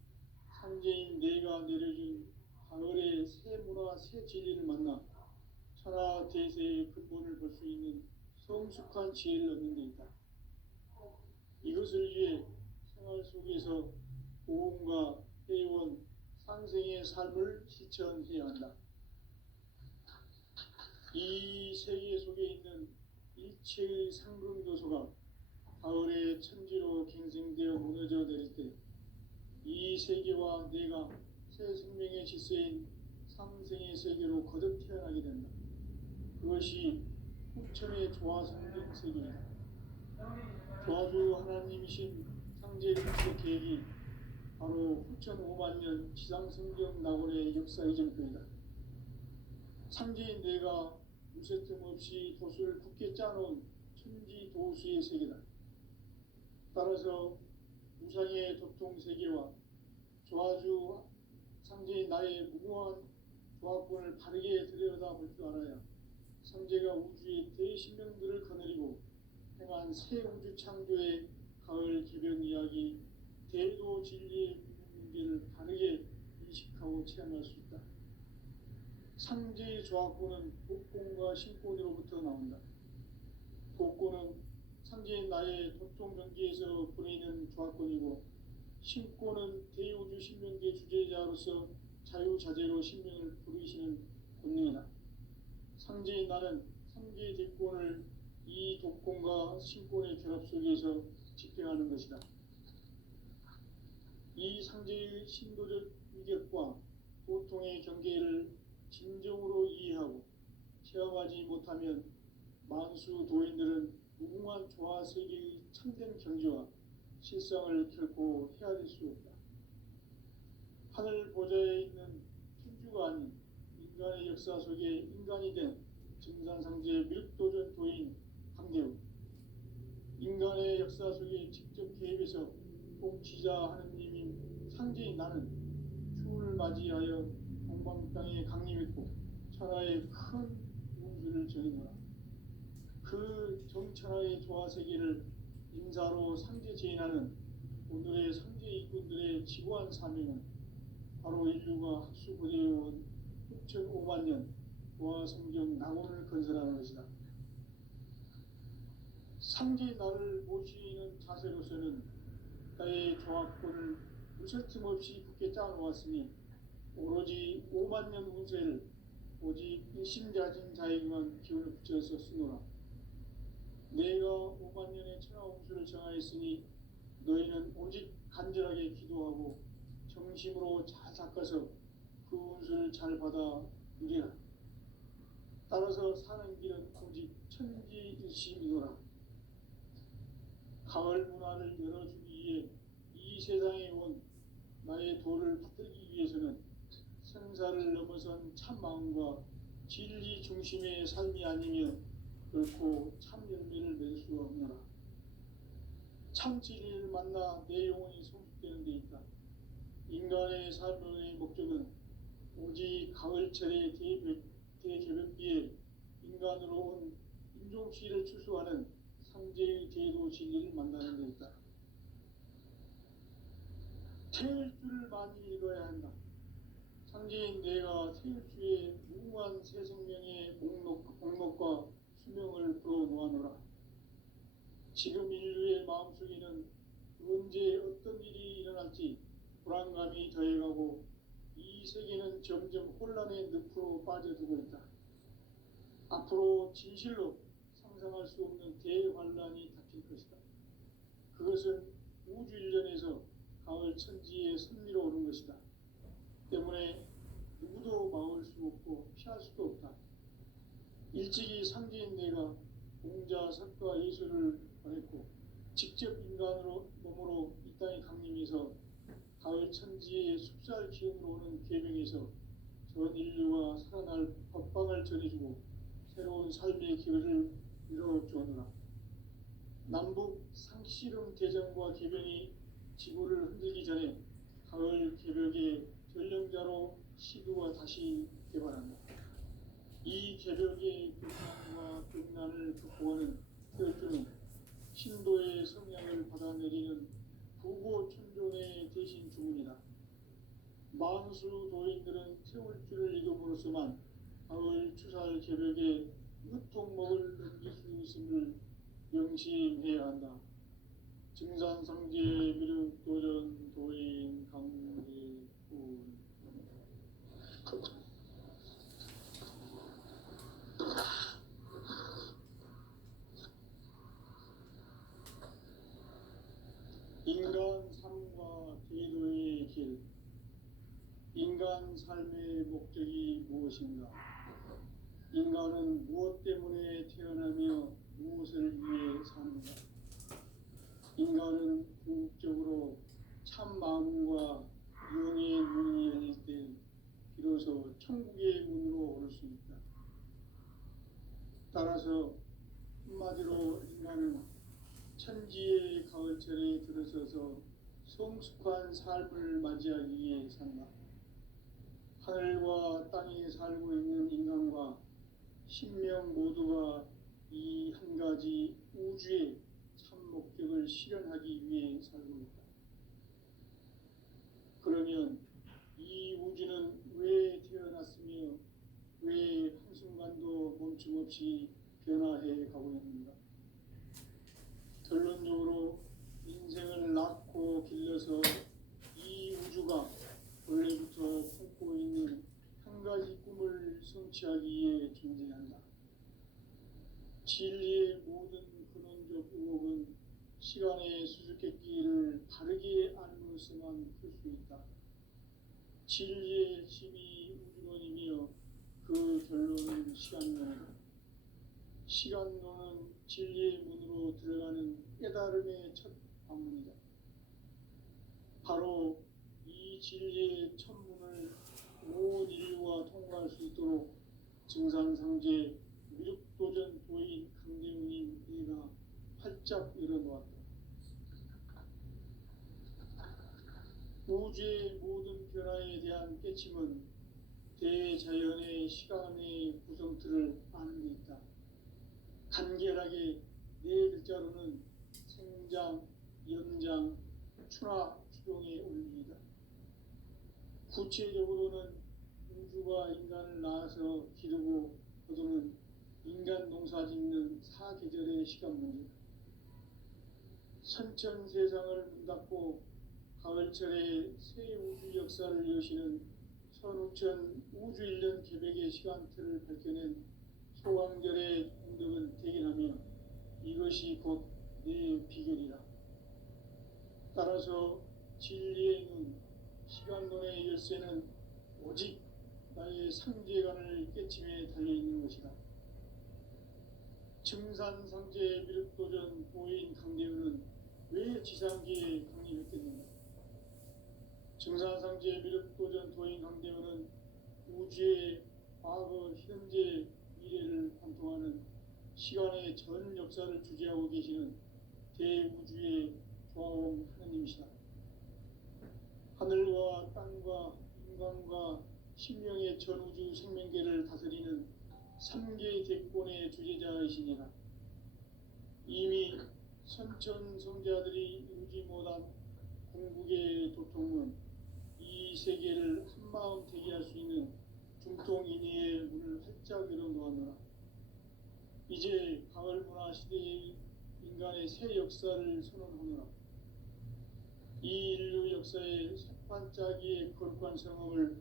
상제인 내가 내려준 가을의 새 문화, 새 진리를 만나 천하 대세의 근본을 볼 수 있는 성숙한 지혜를 얻는 데 있다. 이것을 위해 생활 속에서 보험과 회원, 상생의 삶을 실천해야 한다. 이 세계 속에 있는 일체의 상금교소가 가을의 천지로 갱생되어 무너져 내릴 때 이 세계와 내가 새 생명의 질서인 상생의 세계로 거듭 태어나게 된다. 그것이 후천의 조화성경 세계이다. 조화주 하나님이신 상제 육체 계획이 바로 후천 5만 년 지상성경 낙원의 역사 이전표이다. 상제인 내가 무쇠틈 없이 도수를 굳게 짜놓은 천지 도수의 세계다. 따라서 무상의 도통 세계와 조화주 상제인 나의 무궁한 조합권을 바르게 들여다볼 줄 알아야 상제가 우주의 대신명들을 거느리고 행한 새 우주 창조의 가을 개변 이야기, 대도 진리의 문제를 바르게 인식하고 체험할 수 있다. 상제의 조합권은 복권과 신권으로부터 나온다. 복권은 상제인 나의 도통 경계에서 보내는 조합권이고, 신권은 대우주 신명계 주제자로서 자유자재로 신명을 부르시는 권능이다. 상제인 나는 상제의 대권을 이 독권과 신권의 결합 속에서 집행하는 것이다. 이 상제의 신도적 위격과 고통의 경계를 진정으로 이해하고 체험하지 못하면 만수 도인들은 무궁한 조화 세계의 참된 경지와 실상을 결코 헤아릴 수 없다. 하늘 보좌에 있는 천주가 아닌 인간의 역사 속에 인간이 된 증산상제 밀도전 도인 강대우, 인간의 역사 속에 직접 개입해서 통치자 하느님인 상제인 나는 추운을 맞이하여 동방 땅에 강림했고 천하의 큰 운수를 정해놓아. 그 정천하의 조화세계를 인사로 상제 제인하는 오늘의 상제 일꾼들의 지고한 사명은 바로 인류가 학수고대해온 6,5만 년 조화성경 낙원을 건설하는 것이다. 상제 나를 모시는 자세로서는 나의 조합권을 무설틈 없이 굳게 짜놓았으니 오로지 5만 년 운세를 오직 일심자진 자에게만 기운을 붙여서 쓰노라. 내가 5만 년의 천하 운수를 정하였으니 너희는 오직 간절하게 기도하고 정심으로 잘 닦아서 그 운수를 잘 받아 누리라. 따라서 사는 길은 오직 천지일심이노라. 가을 문화를 열어주기 위해 이 세상에 온 나의 도를 받들기 위해서는 생사를 넘어선 참 마음과 진리 중심의 삶이 아니면 결코 참 열매를 맺을 수가 없노라. 참 진리를 만나 내 영혼이 성숙되는 데 있다. 인간의 삶의 목적은 오직 가을철의 대개벽기에 인간으로 온 인종시를 추수하는 상제의 제도 진리를 만나는 데 있다. 태일주를 많이 읽어야 한다. 상제인 내가 태일주의 무궁한 새 생명의 목록과 수명을 풀어놓아노라. 지금 인류의 마음속에는 언제 어떤 일이 일어날지 불안감이 더해가고 이 세계는 점점 혼란의 늪으로 빠져들고 있다. 앞으로 진실로 상상할 수 없는 대환란이 닥칠 것이다. 그것은 우주 일련에서 가을 천지에 선미로 오는 것이다. 때문에 누구도 막을 수 없고 피할 수도 없다. 일찍이 상제인 내가 공자, 석가, 예수를 보냈고 직접 인간으로 몸으로 이 땅에 강림해서 가을 천지의 숲살 기운으로 오는 계명에서 전 인류가 살아날 법방을 전해주고 새로운 삶의 기회를 이뤄주었노라. 남북 상씨름 대전과 개변이 지구를 흔들기 전에 가을 개벽의 전령자로 시도가 다시 개발한다. 이 개벽의 극난과 극난을 극복하는 태일주는 신도의 성향을 받아내리는 부고춘존의 대신 주문이다. 만수 도인들은 태일주를 읽음으로써만 가을 추살 개벽에 으통목을 넘길 수 있음을 명심해야 한다. 증산상제 미륵도전 도인 강대군. 인간 삶과 계도의 길. 인간 삶의 목적이 무엇인가? 인간은 무엇 때문에 태어나며 무엇을 위해 사는가? 인간은 궁극적으로 참 마음과 영의 문이 열릴 때 비로소 천국의 문으로 오를 수 있다. 따라서 한마디로 인간은 천지의 가을철에 들어서서 성숙한 삶을 맞이하기 위해 산다. 하늘과 땅에 살고 있는 인간과 신명 모두가 이 한 가지 우주의 참 목적을 실현하기 위해 살고 있다. 그러면 이 우주는 왜 태어났으며 왜 한순간도 멈춤없이 변화해 가고 있는가? 결론적으로 인생을 낳고 길러서 이 우주가 원래부터 품고 있는 한 가지 꿈을 성취하기 위해 존재한다. 진리의 모든 근원적 의혹은 시간의 수수께끼를 바르게 알므로서만 풀 수 있다. 진리의 힘이 우주론이며 그 결론은 시간론이다. 시간론은 진리의 문으로 들어가는 깨달음의 첫 방문이다. 바로 이 진리의 천문을 온 인류가 통과할 수 있도록 증산상제 미륵도전 도인 강대웅인 내가 활짝 열어놓았다. 우주의 모든 변화에 대한 깨침은 대자연의 시간의 구성틀을 아는 데 있다. 간결하게 네 글자로는 생장, 연장, 추나, 추동의 원리이다. 구체적으로는 우주가 인간을 낳아서 기르고 거두는 인간 농사 짓는 사계절의 시간 문제다. 선천 세상을 문 닫고 가을철에 새 우주 역사를 여시는 선우천 우주 일년 개벽의 시간틀을 밝혀낸 소강절의 공덕은 대견하며 이것이 곧 내 비결이라. 따라서 진리의 눈, 시간론의 열쇠는 오직 나의 상제관을 깨침에 달려있는 것이다. 증산상제 미륵도전 도인 강대훈은 왜 지상계에 강림했겠는가? 증산상제 미륵도전 도인 강대훈은 우주의 과거, 현재, 미래를 관통하는 시간의 전 역사를 주재하고 계시는 대우주의 조화원 하느님이시다. 하늘과 땅과 인간과 신명의 전우주 생명계를 다스리는 삼계 대권의 주재자이시니라. 이미 선천성자들이 이루지 못한 궁극의 도통은 이 세계를 한마음 되게 할 수 있는 중통인의의 문을 활짝 열어놓았노라. 이제 가을 문화 시대의 인간의 새 역사를 선언하노라. 이 인류 역사의 새반짝이의 거룩한 성업을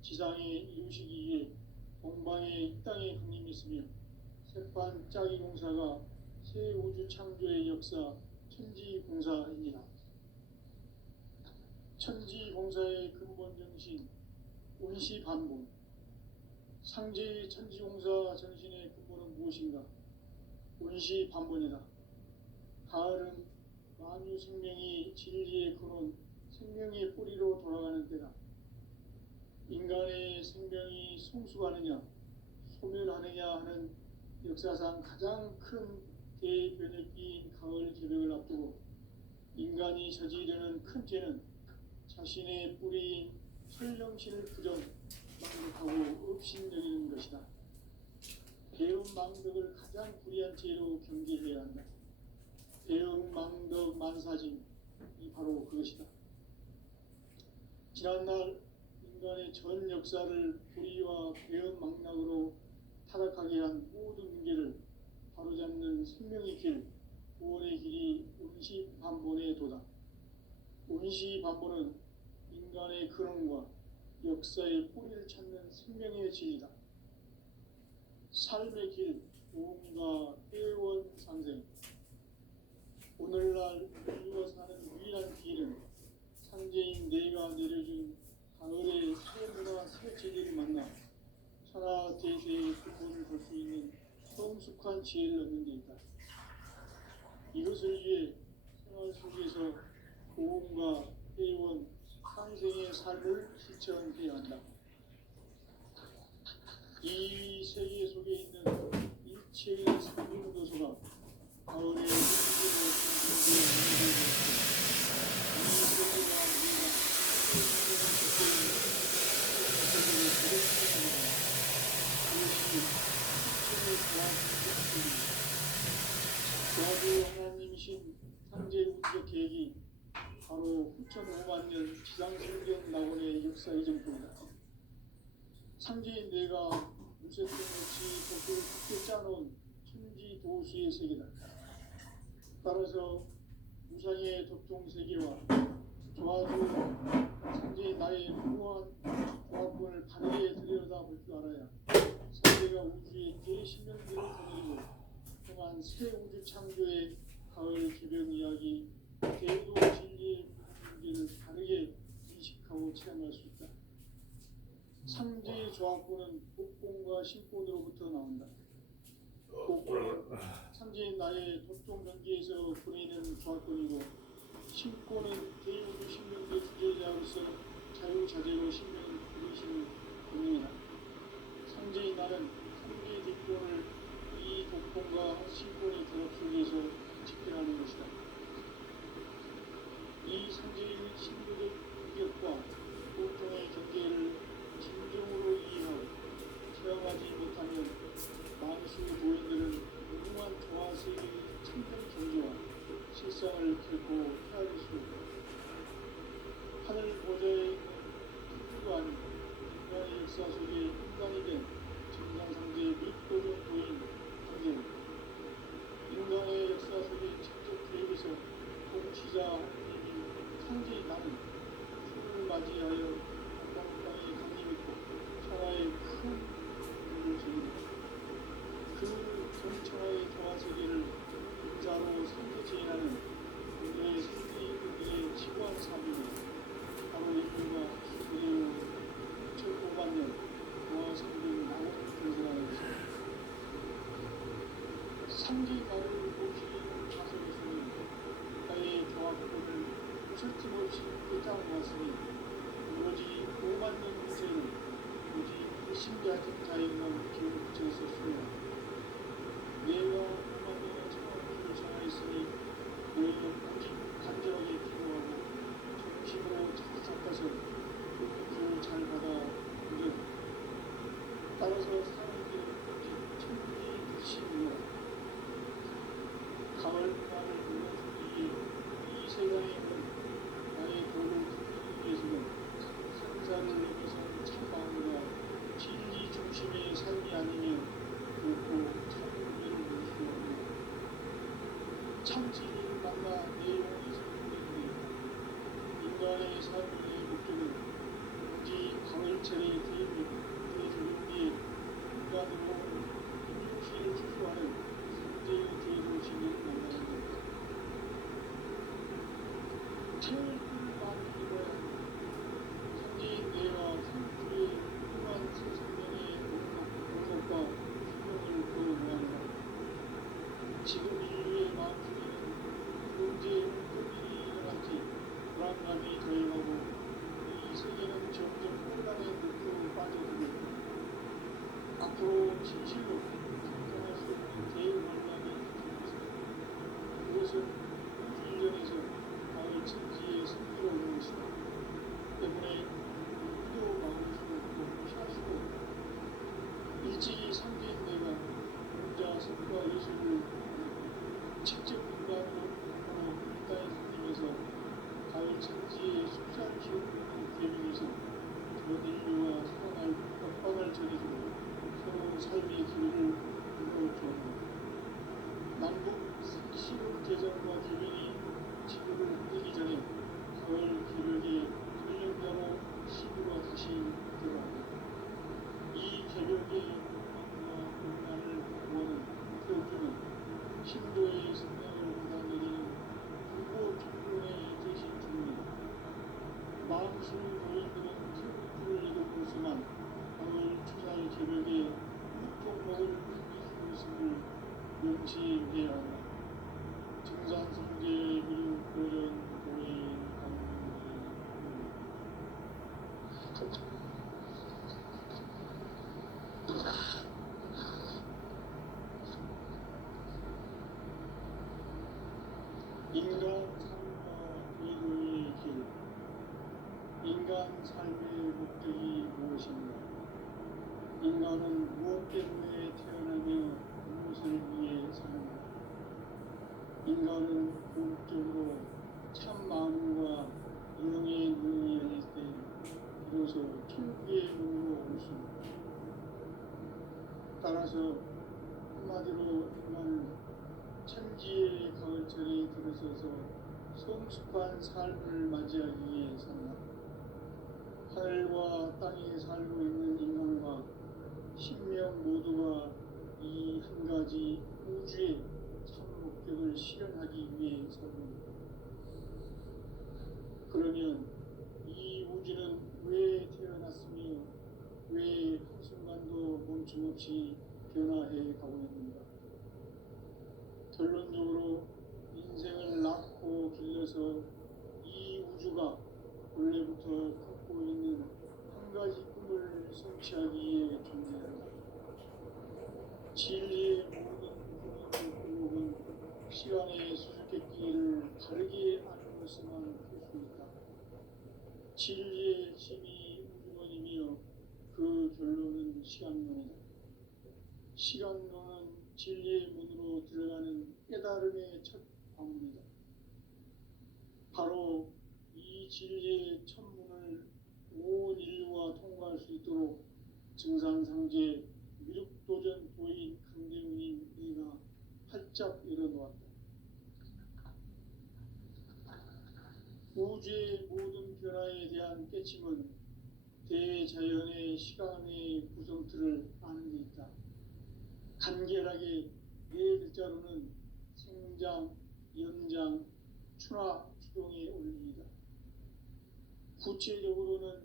지상에 이루시기 위해 동방의 이 땅에 강림했으며 새반짝이 공사가 새 우주 창조의 역사 천지공사이니라. 천지공사의 근본 정신 운시반본. 상제의 천지공사 정신의 근본은 무엇인가? 운시반본이다. 가을은 만유 생명이 진리의 근원, 생명의 뿌리로 돌아가는 때다. 인간의 생명이 성숙하느냐, 소멸하느냐 하는 역사상 가장 큰 대변혁기인 가을 개벽을 앞두고 인간이 저지르는 큰 죄는 자신의 뿌리인 설령신을 부정, 망덕하고 업신여기는 것이다. 배움 망덕을 가장 불의한 죄로 경계해야 한다. 배움 망덕 만사짐이 바로 그것이다. 지난날 인간의 전 역사를 불의와 배움 망락으로 타락하게 한 모든 문제를 바로잡는 생명의 길, 구원의 길이 운시반본의 도다. 운시반본은 인간의 근원과 역사의 뿌리를 찾는 생명의 진리다. 삶의 길, 오음과 회원 상생. 오늘날 인류가 사는 유일한 길은 상제인 내가 내려준 가을의 새 문화 새 진리를 만나 천하 대세의 근본을 볼 수 있는 성숙한 지혜를 얻는 데 있다. 이것을 위해 생활 속에서 고음과 회원, 상생의 삶을 실천해야 한다. 이 세계 속에 있는 일체의 생명도소가 가을의 현실로 이 세계가 도와주 하나님이신 상제 우주적 계획이 바로 9,500년 지상생전 낙원의 역사 이전뿐이다. 상제인 내가 무쇠통 없이 도시를 크게 짜놓은 천지 도시의 세계다. 따라서 무상의 도통세계와 조화주 상제인 나의 무한 조합권을 바르게 들여다볼 줄 알아야 상제가 우주의 제10년들을 보내고 통한 새 우주 창조의 가을 개벽 이야기 대도 진리의 문제를 바르게 인식하고 체험할 수 있다. 상제의 조합권은 복권과 신권으로부터 나온다. 복권은 상제인 나의 도통 경계에서 보내는 조합권이고 신권은 대우주 신명대 주제자로서 자유자재로 신명을 부리시는 권능이다. 상제인 나는 상제의 뒷권을 이 복권과 신권의 결합 속에서 집행하는 것이다. 이 상제의 신부적 위력과 고통의 경계를 진정으로 이해하고 체험하지 못하면 만수 고인들은 무궁한 조화세계의 천변 경지와 실상을 결코 헤아릴 수 없다. 하늘 보좌에 있는 특수가 아닌 인간의 역사 속에 인간이 된 정상상제의 밑도중 도인 상제는 인간의 역사 속의 직접 계획에서 통치자 하느님인 상제인 나는 주를 맞이하여 땅에 강림했고 천하의 큰 일을 제기했다. 그 전천하의 조화세계를 인자로 상대제인하는 그들의 생기, 그들의 지구한 삶입니다. 바로 인류가 그리고 9,500년 동안 생긴 나를 건설하는 것입니다. 상제인 나를 모시는 자석에서는 나의 조합권을 무설짐 없이 꿰짜놓았으니 오로지 5만 년 후세는 오직 신비한 자에게만 기울여 붙였었으며 내가 만나는 처음을 전하였으니 너희는 오직 간절하게 기도하고 정심으로 찾아서 그 길을 잘 받아들은 따라서 사람들이 오직 천국이 되시며 가을 바람을 불러주기에 이 세상에 있는 나의 도를 듣기 위해서는 산사를 넘어선 참마음과 진리 중심의 삶이 아니면 결코 참의를 누리기 어렵다. 참진리를 만나 내 영혼이 성공했네. 인간의 삶의 목적은 오직 가을철에 되어주는 게 인간으로 인육시를 추구하는 성제의 죄로 지는 만나는 것. 제일 많이 입어야 합니다. 선지인 내가 성주의 훌륭한 생명의 목록과 수명을 보여보았노라. 지금 인류의 마음속에는 언제 큰일이 일어날지 불안감이 더해가고 이 세계는 점점 혼란의 늪으로 빠져들고 있다. 앞으로 진실로 상상할 수 없는 대환란이 닥쳐있습니다. 그것은 우주 일련에서 가을 천지의 승리로운 것이다. 때문에 누구도 막을 수 없고 피할 수도 없다. 일찍이 선지인 내가 혼자 성과 예술을 직접 인간으로 이 땅에 다니면서 가을 천지의 숲산시를 보는 계명에서 전 인류와 살아날 엇박을 전해주고 서로 삶의 기회를 이루어주었다. 남북 색시국 개정과 계명이 지구를 옮기기 전에 가을 기력의 전령자로 시구가 다시 들어간다. 이 개벽의 고난과 고난을 구하는 태우주는 신도의 생명을 받아들이는 불고 평론의 대신 주문이다. 마음술 노인들은 태우주를 이루고서만 가을 추살 개벽의 육종목을 이기는 것을 명시해야 한다. 증산성제 그리고 고전 도인 인간 삶과 기도의 길. 인간 삶의 목적이 무엇인가? 인간은 무엇 때문에 태어나며 무엇을 위해 사는가? 인간은 궁극적으로 참 마음과 영의 눈이 열릴 때 비로소 천국의 문으로 올 수 있다. 따라서 한마디로 인간은 천지의 가을철에 들어서서 성숙한 삶을 맞이하기 위해 산다. 하늘과 땅에 살고 있는 인간과 신명 모두가 이 한 가지 우주의 참 목적을 실현하기 위해 살고 있다. 그러면 이 우주는 왜 태어났으며 왜 한순간도 멈춤없이 변화해 가고 있는가? 결론적으로 인생을 낳고 길러서 이 우주가 원래부터 갖고 있는 한 가지 꿈을 성취하기 위해 존재한다. 진리의 모든 궁극은 시간의 수수께끼를 다르게 아는 것에만 풀 수 있다. 진리의 힘이 우주론이며 그 결론은 시간론이다. 시간론은 진리의 문으로 들어가는 깨달음의 첫 방문이다. 바로 이 진리의 첫 문을 온 인류가 통과할 수 있도록 증산상제 미륵도전 도인 강대웅인 네가 활짝 열어놓았다. 우주의 모든 변화에 대한 깨침은 대자연의 시간의 구성틀을 아는 데 있다. 간결하게 네 글자로는 생장, 연장, 추나 추동의 원리이다. 구체적으로는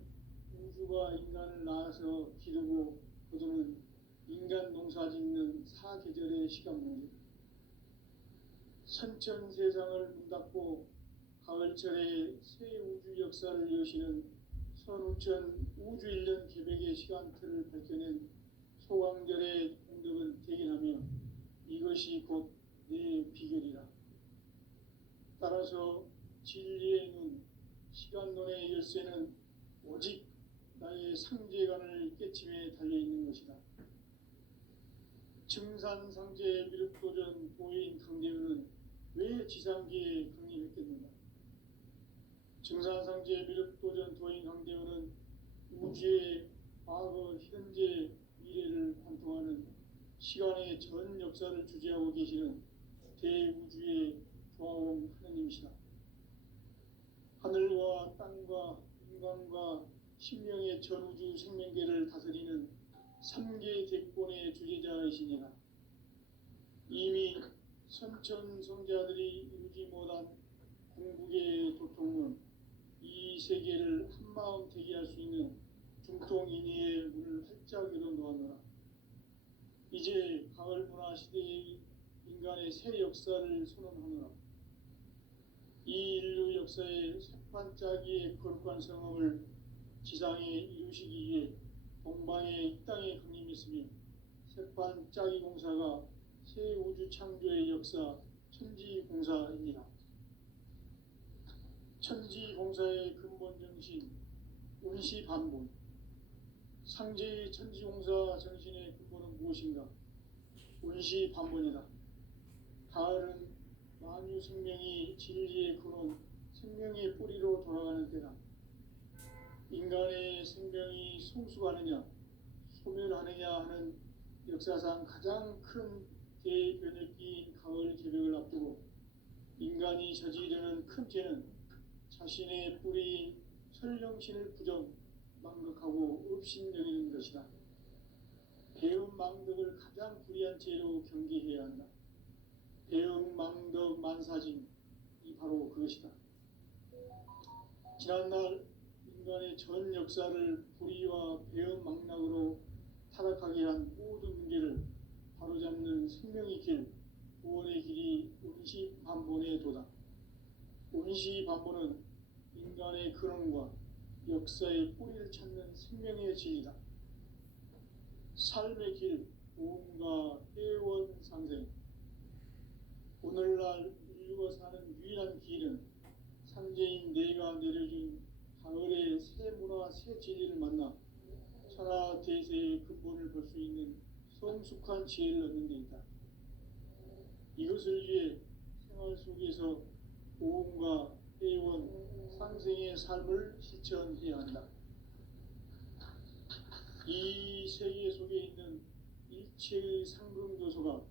우주가 인간을 낳아서 기르고 거두는 인간 농사 짓는 사계절의 시간문이다. 선천 세상을 문 닫고 가을철에 새 우주 역사를 여시는 선우천 우주일년 계획의 인간의 시간틀을 밝혀낸 소강절의 공덕은 대견하며 이것이 곧 내 비결이라. 따라서 진리의 눈, 시간론의 열쇠는 오직 나의 상제관을 깨침에 달려있는 것이다. 증산상제 미륵도전 도인 강대우는 왜 지상계에 강림했겠는가? 증산상제 미륵도전 도인 강대우는 우주의 과거, 현재, 미래를 관통하는 시간의 전 역사를 주재하고 계시는 대우주의 조화원 하느님이시다. 하늘과 땅과 인간과 신명의 전우주 생명계를 다스리는 3개 대권의 주제자이시니라. 이미 선천성자들이 이루지 못한 궁극의 도통은 이 세계를 한마음 되게 할 수 있는 중통인의의 문을 활짝 열어놓았노라. 이제 가을 문화 시대의 인간의 새 역사를 선언하노라. 이 인류 역사의 새판짜기의 거룩한 성업을 지상에 이루시기 위해 동방의 이 땅에 강림했으며 새판짜기 공사가 새 우주 창조의 역사 천지공사입니다. 천지공사의 근본 정신 운시반본. 상제의 천지공사 정신의 근본은 무엇인가? 운시반본이다. 가을은 만유 생명이 진리의 근원, 생명의 뿌리로 돌아가는 때다. 인간의 생명이 성숙하느냐, 소멸하느냐 하는 역사상 가장 큰 대변혁기인 가을 개벽을 앞두고 인간이 저지르는 큰 죄는 자신의 뿌리인 설령신을 부정, 망극하고 업신여기는 것이다. 배음 망덕을 가장 불의한 죄로 경계해야 한다. 배음 망덕 만사진, 이 바로 그것이다. 지난날 인간의 전 역사를 불의와 배음 망락으로 타락하게 한 모든 문제를 바로잡는 생명의 길, 구원의 길이 운시반본의 도다. 운시반본은 인간의 근원과 역사의 뿌리를 찾는 생명의 진리다. 삶의 길, 보험과 회원 상생. 오늘날 인류가 사는 유일한 길은 상제인 내가 내려준 가을의 새 문화, 새 진리를 만나 천하 대세의 근본을 볼 수 있는 성숙한 지혜를 얻는 데 있다. 이것을 위해 생활 속에서 보험과 회원, 상생의 삶을 실천해야 한다. 이 세계 속에 있는 일체의 상금도소가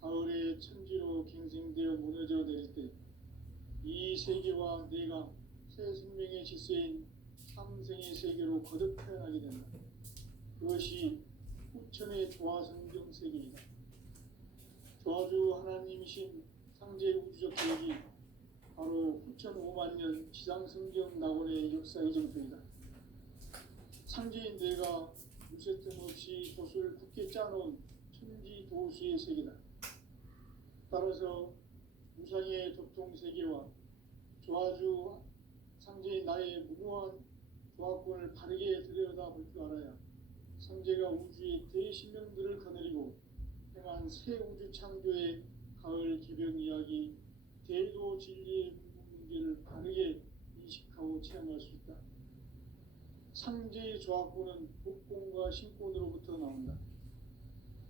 가을의 천지로 갱생되어 무너져 내릴 때 이 세계와 내가 새 생명의 질서인 상생의 세계로 거듭 태어나게 된다. 그것이 후천의 조화성경 세계이다. 조화주 하나님이신 상제 우주적 계획이 바로 후천 5만 년 지상성경 낙원의 역사 이정표이다. 상제인 내가 무쇠 틈 없이 돛을 굳게 짜놓은 천지 도수의 세계다. 따라서 무상의 도통 세계와 조화주 상제인 나의 무모한 조화권을 바르게 들여다볼 줄 알아야 상제가 우주의 대신명들을 거느리고 행한 새 우주 창조의 가을 기병 이야기, 대도 진리의 문제를 바르게 인식하고 체험할 수 있다. 상제의 조화권은 복권과 신권으로부터 나온다.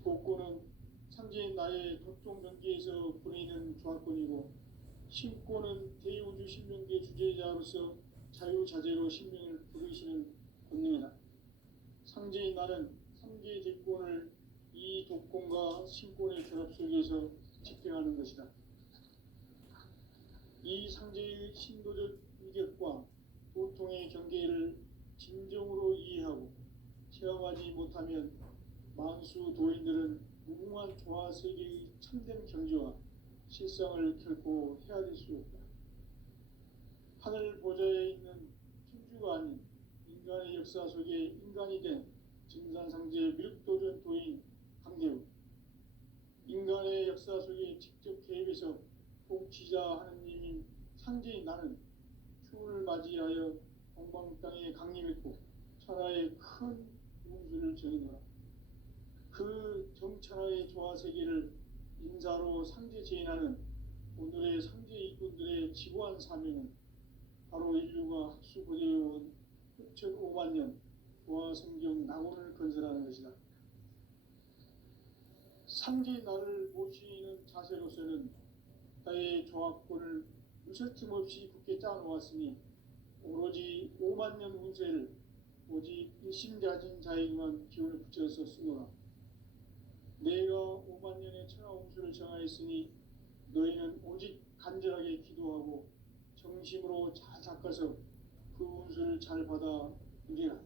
복권은 상제인 나의 도통 경계에서 보내는 조화권이고, 신권은 대우주 신명계 주제자로서 자유자재로 신명을 부르시는 권능이다. 상제인 나는 3개의 대권을 이 독권과 신권의 결합 속에서 집행하는 것이다. 이 상제의 신도적 위격과 도통의 경계를 진정으로 이해하고 체험하지 못하면 만수 도인들은 무궁한 조화 세계의 참된 경지와 실상을 결코 헤아릴 수 없다. 하늘 보좌에 있는 천주가 아닌 인간의 역사 속에 인간이 된 증산상제 미륵도전 도인 강대우. 인간의 역사 속에 직접 개입해서 통치자 하느님인 상제인 나는 추운을 맞이하여 동방 땅에 강림했고 천하의 큰 세계를 인사로 상제 제인하는 오늘의 상제 일꾼들의 지고한 사명은 바로 인류가 학수 고대해온 6,5만 년 부화 성경 낙원을 건설하는 것이다. 상제 나를 모시는 자세로서는 나의 조합권을 무설틈 없이 굳게 짜놓았으니 오로지 5만 년 운세를 오직 일심가진 자에게만 기운을 붙여서 쓰노라. 내가 5만 년의 천하 운수를 정하였으니 너희는 오직 간절하게 기도하고 정심으로 잘 닦아서 그 운수를 잘 받아 누리라.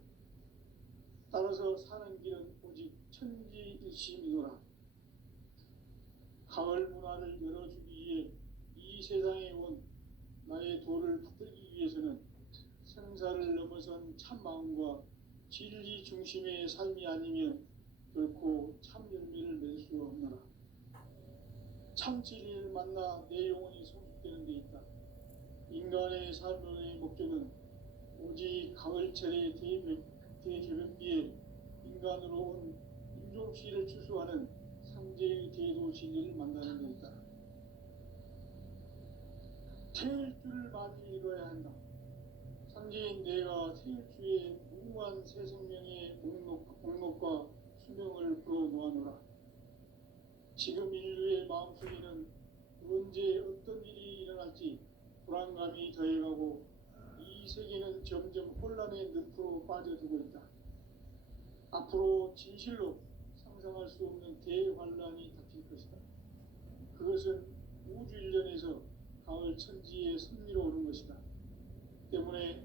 따라서 사는 길은 오직 천지일심이노라. 가을 문화를 열어주기 위해 이 세상에 온 나의 도를 붙들기 위해서는 생사를 넘어선 참 마음과 진리 중심의 삶이 아니면 결코 참 열매를 맺을 수 없노라. 참 진리를 만나 내 영혼이 성숙되는 데 있다. 인간의 삶의 목적은 오직 가을철의 대개변기에 인간으로 온 인종시를 추수하는 상제의 대도 진리를 만나는 데 있다. 태일 주를 많이 읽어야 한다. 상제인 내가 태일주의 무궁한 새 생명의 목록과 수명을 풀어놓아노라. 지금 인류의 마음속에는 언제 어떤 일이 일어날지 불안감이 더해가고 이 세계는 점점 혼란의 늪으로 빠져들고 있다. 앞으로 진실로 상상할 수 없는 대환란이 닥칠 것이다. 그것은 우주 일련에서 가을 천지의 섭리로 오는 것이다. 때문에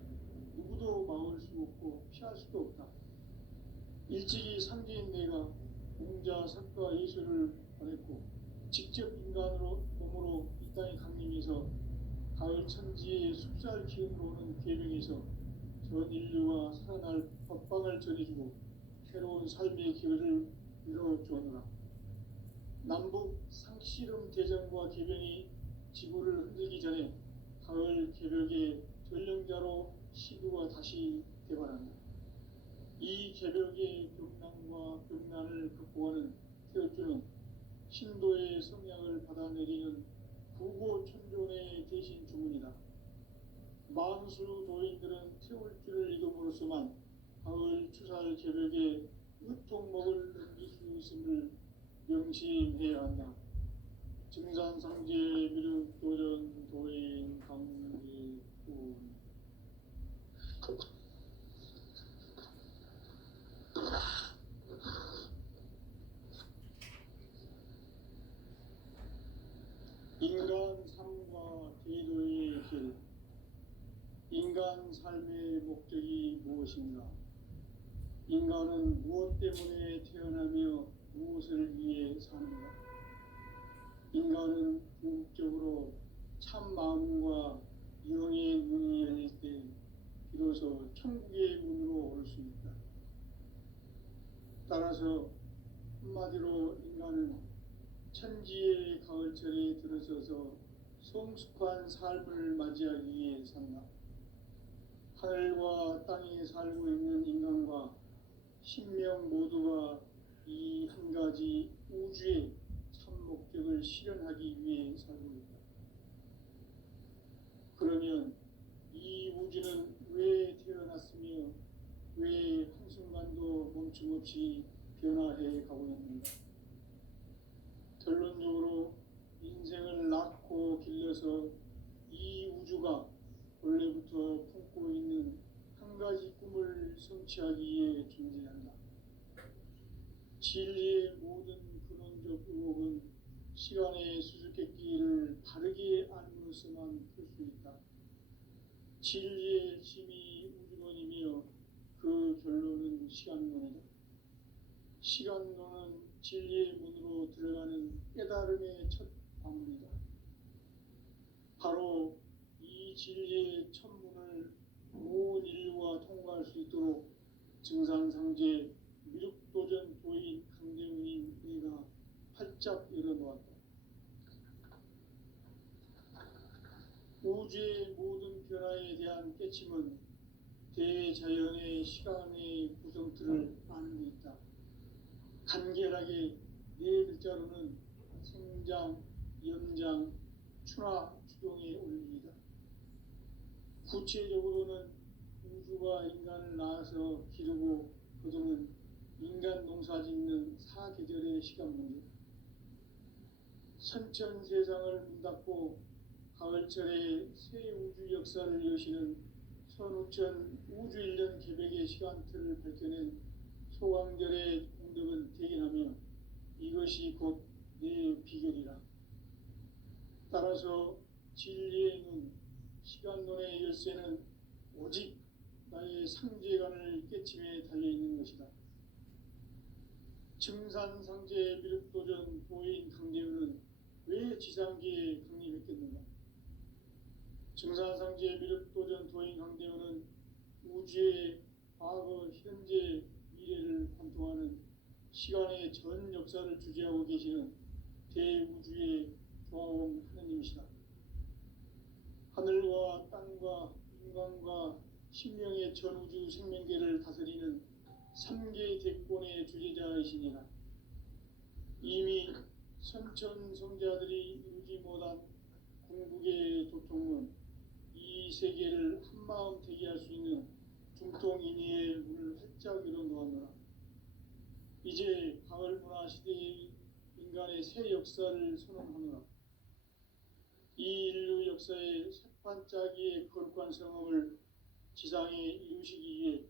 누구도 막을 수 없고 피할 수도 없다. 일찍이 상제인 내가 공자, 석가, 예수를 보냈고 직접 인간으로 몸으로 이 땅에 강림해서 가을 천지의 숲살 기운으로 오는 계명에서 전 인류가 살아날 법방을 전해주고 새로운 삶의 기회를 이뤄주었노라. 남북 상씨름 대전과 개변이 지구를 흔들기 전에 가을 개벽의 전령자로 시구가 다시 개발한다. 이 개벽의 병난과 병난을 극복하는 태어주는 신도의 성향을 받아내리는 구고천존의 대신 주문이다. 만수 도인들은 태울주를 읽음으로써만 가을 추살 개벽의 으통목을 넘길 수 있음을 명심해야 한다. 증산상제 미륵 도전 도인 강제군 인간 삶과 제도의 길. 인간 삶의 목적이 무엇인가? 인간은 무엇 때문에 태어나며 무엇을 위해 사는가? 인간은 궁극적으로 참 마음과 영의 문이 열릴 때 비로소 천국의 문으로 올 수 있다. 따라서 한마디로 인간은 천지의 가을철에 들어서서 성숙한 삶을 맞이하기 위해 산다. 하늘과 땅에 살고 있는 인간과 신명 모두가 이 한 가지 우주의 참 목적을 실현하기 위해 살고 있다. 그러면 이 우주는 왜 태어났으며 왜 한순간도 멈춤없이 변화해 가고 있는가? 결론적으로 인생을 낳고 길러서 이 우주가 원래부터 품고 있는 한 가지 꿈을 성취하기 위해 존재한다. 진리의 모든 근원적 의혹은 시간의 수수께끼를 바르게 알므로서만 풀 수 있다. 진리의 힘이 우주론이며 그 결론은 시간론이다. 시간론은 진리의 문으로 들어가는 깨달음의 첫 방문이다. 바로 이 진리의 첫 문을 온 인류가 통과할 수 있도록 증산상제 미륵도전 도인 강대문인 내가 활짝 열어놓았다. 우주의 모든 변화에 대한 깨침은 대자연의 시간의 구성틀을 아는 데 있다. 간결하게 네 글자로는 생장, 연장, 추나 추동에 올립니다. 구체적으로는 우주가 인간을 낳아서 기르고 거두는 인간 농사 짓는 사계절의 시간 문제, 선천 세상을 문 닫고 가을철에 새 우주 역사를 여시는 선우천 우주일년 개백의 시간틀을 밝혀낸 소강절의 공덕은 대견하며 이것이 곧 내 비결이라. 따라서 진리의 눈, 시간론의 열쇠는 오직 나의 상제관을 깨침에 달려있는 것이다. 증산상제 미륵도전 보인 강대우는 왜 지상계에 강림했겠는가? 증산상제 미륵도전 도인 강대우는 우주의 과거, 현재, 미래를 관통하는 시간의 전 역사를 주재하고 계시는 대우주의 조화원 하느님이시다. 하늘과 땅과 인간과 신명의 전우주 생명계를 다스리는 3개 대권의 주제자이시니라. 이미 선천성자들이 이루지 못한 궁극의 도통은 이 세계를 한마음 되게 할 수 있는 중통인의의 문을 활짝 열어놓았노라. 이제 가을 문화 시대의 인간의 새 역사를 선언하노라. 이 인류 역사의 새반짝이의 거룩한 성험을 지상에 이루시기 위해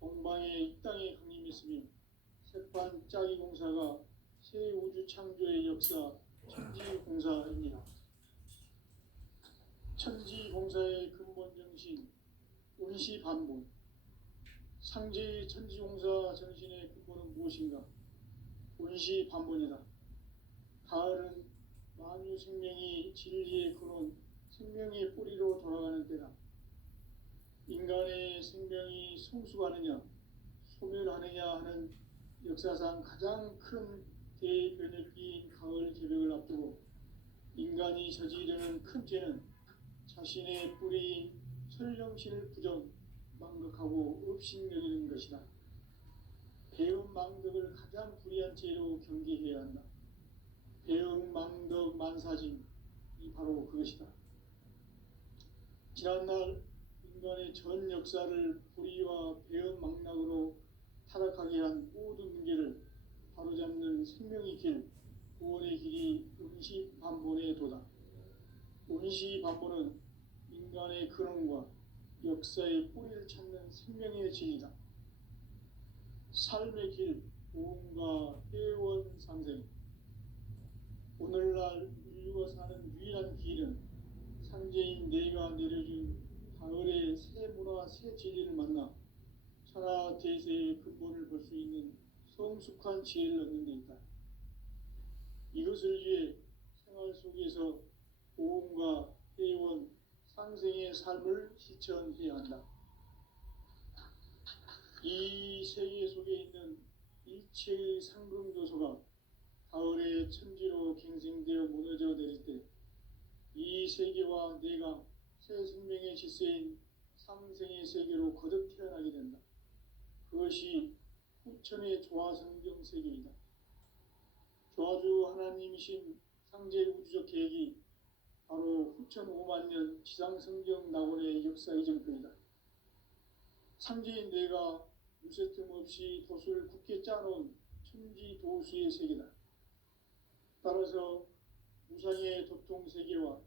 동방의 이 땅에 강림했으며 새반짝이 공사가 새 우주 창조의 역사 천지공사입니다. 천지공사의 근본 정신 운시반본, 상제의 천지공사 정신의 근본은 무엇인가? 운시반본이다. 가을은 만유 생명이 진리의 근원, 생명의 뿌리로 돌아가는 때다. 인간의 생명이 성숙하느냐, 소멸하느냐 하는 역사상 가장 큰 대변혁기인 가을 개벽을 앞두고 인간이 저지르는 큰 죄는 자신의 뿌리인 설령신을 부정, 망각하고 업신여기는 것이다. 배움 망덕을 가장 불의한 죄로 경계해야 한다. 배움 망덕 만사짐이 바로 그것이다. 지난날 인간의 전 역사를 불의와 배움 망락으로 타락하게 한 모든 문제를 바로잡는 생명의 길, 구원의 길이 운시반본의 도다. 운시반본은 인간의 근원과 역사의 뿌리를 찾는 생명의 진리다. 삶의 길, 보험과 회원 상생. 오늘날 인류가 사는 유일한 길은 상제인 내가 내려준 가을의 새 문화, 새 진리를 만나 천하 대세의 근본을 볼 수 있는 성숙한 지혜를 얻는 데 있다. 이것을 위해 생활 속에서 보험과 회원, 상생의 삶을 실천해야 한다. 이 세계 속에 있는 일체의 상금조소가 가을의 천지로 갱생되어 무너져 내릴 때 이 세계와 내가 새 생명의 질서인 상생의 세계로 거듭 태어나게 된다. 그것이 후천의 조화성경 세계이다. 조화주 하나님이신 상제 우주적 계획이 바로 후천 5만 년 지상성경 낙원의 역사 이정표이다. 상제인 내가 유세틈 없이 도수를 굳게 짜놓은 천지 도수의 세계다. 따라서 무상의 도통 세계와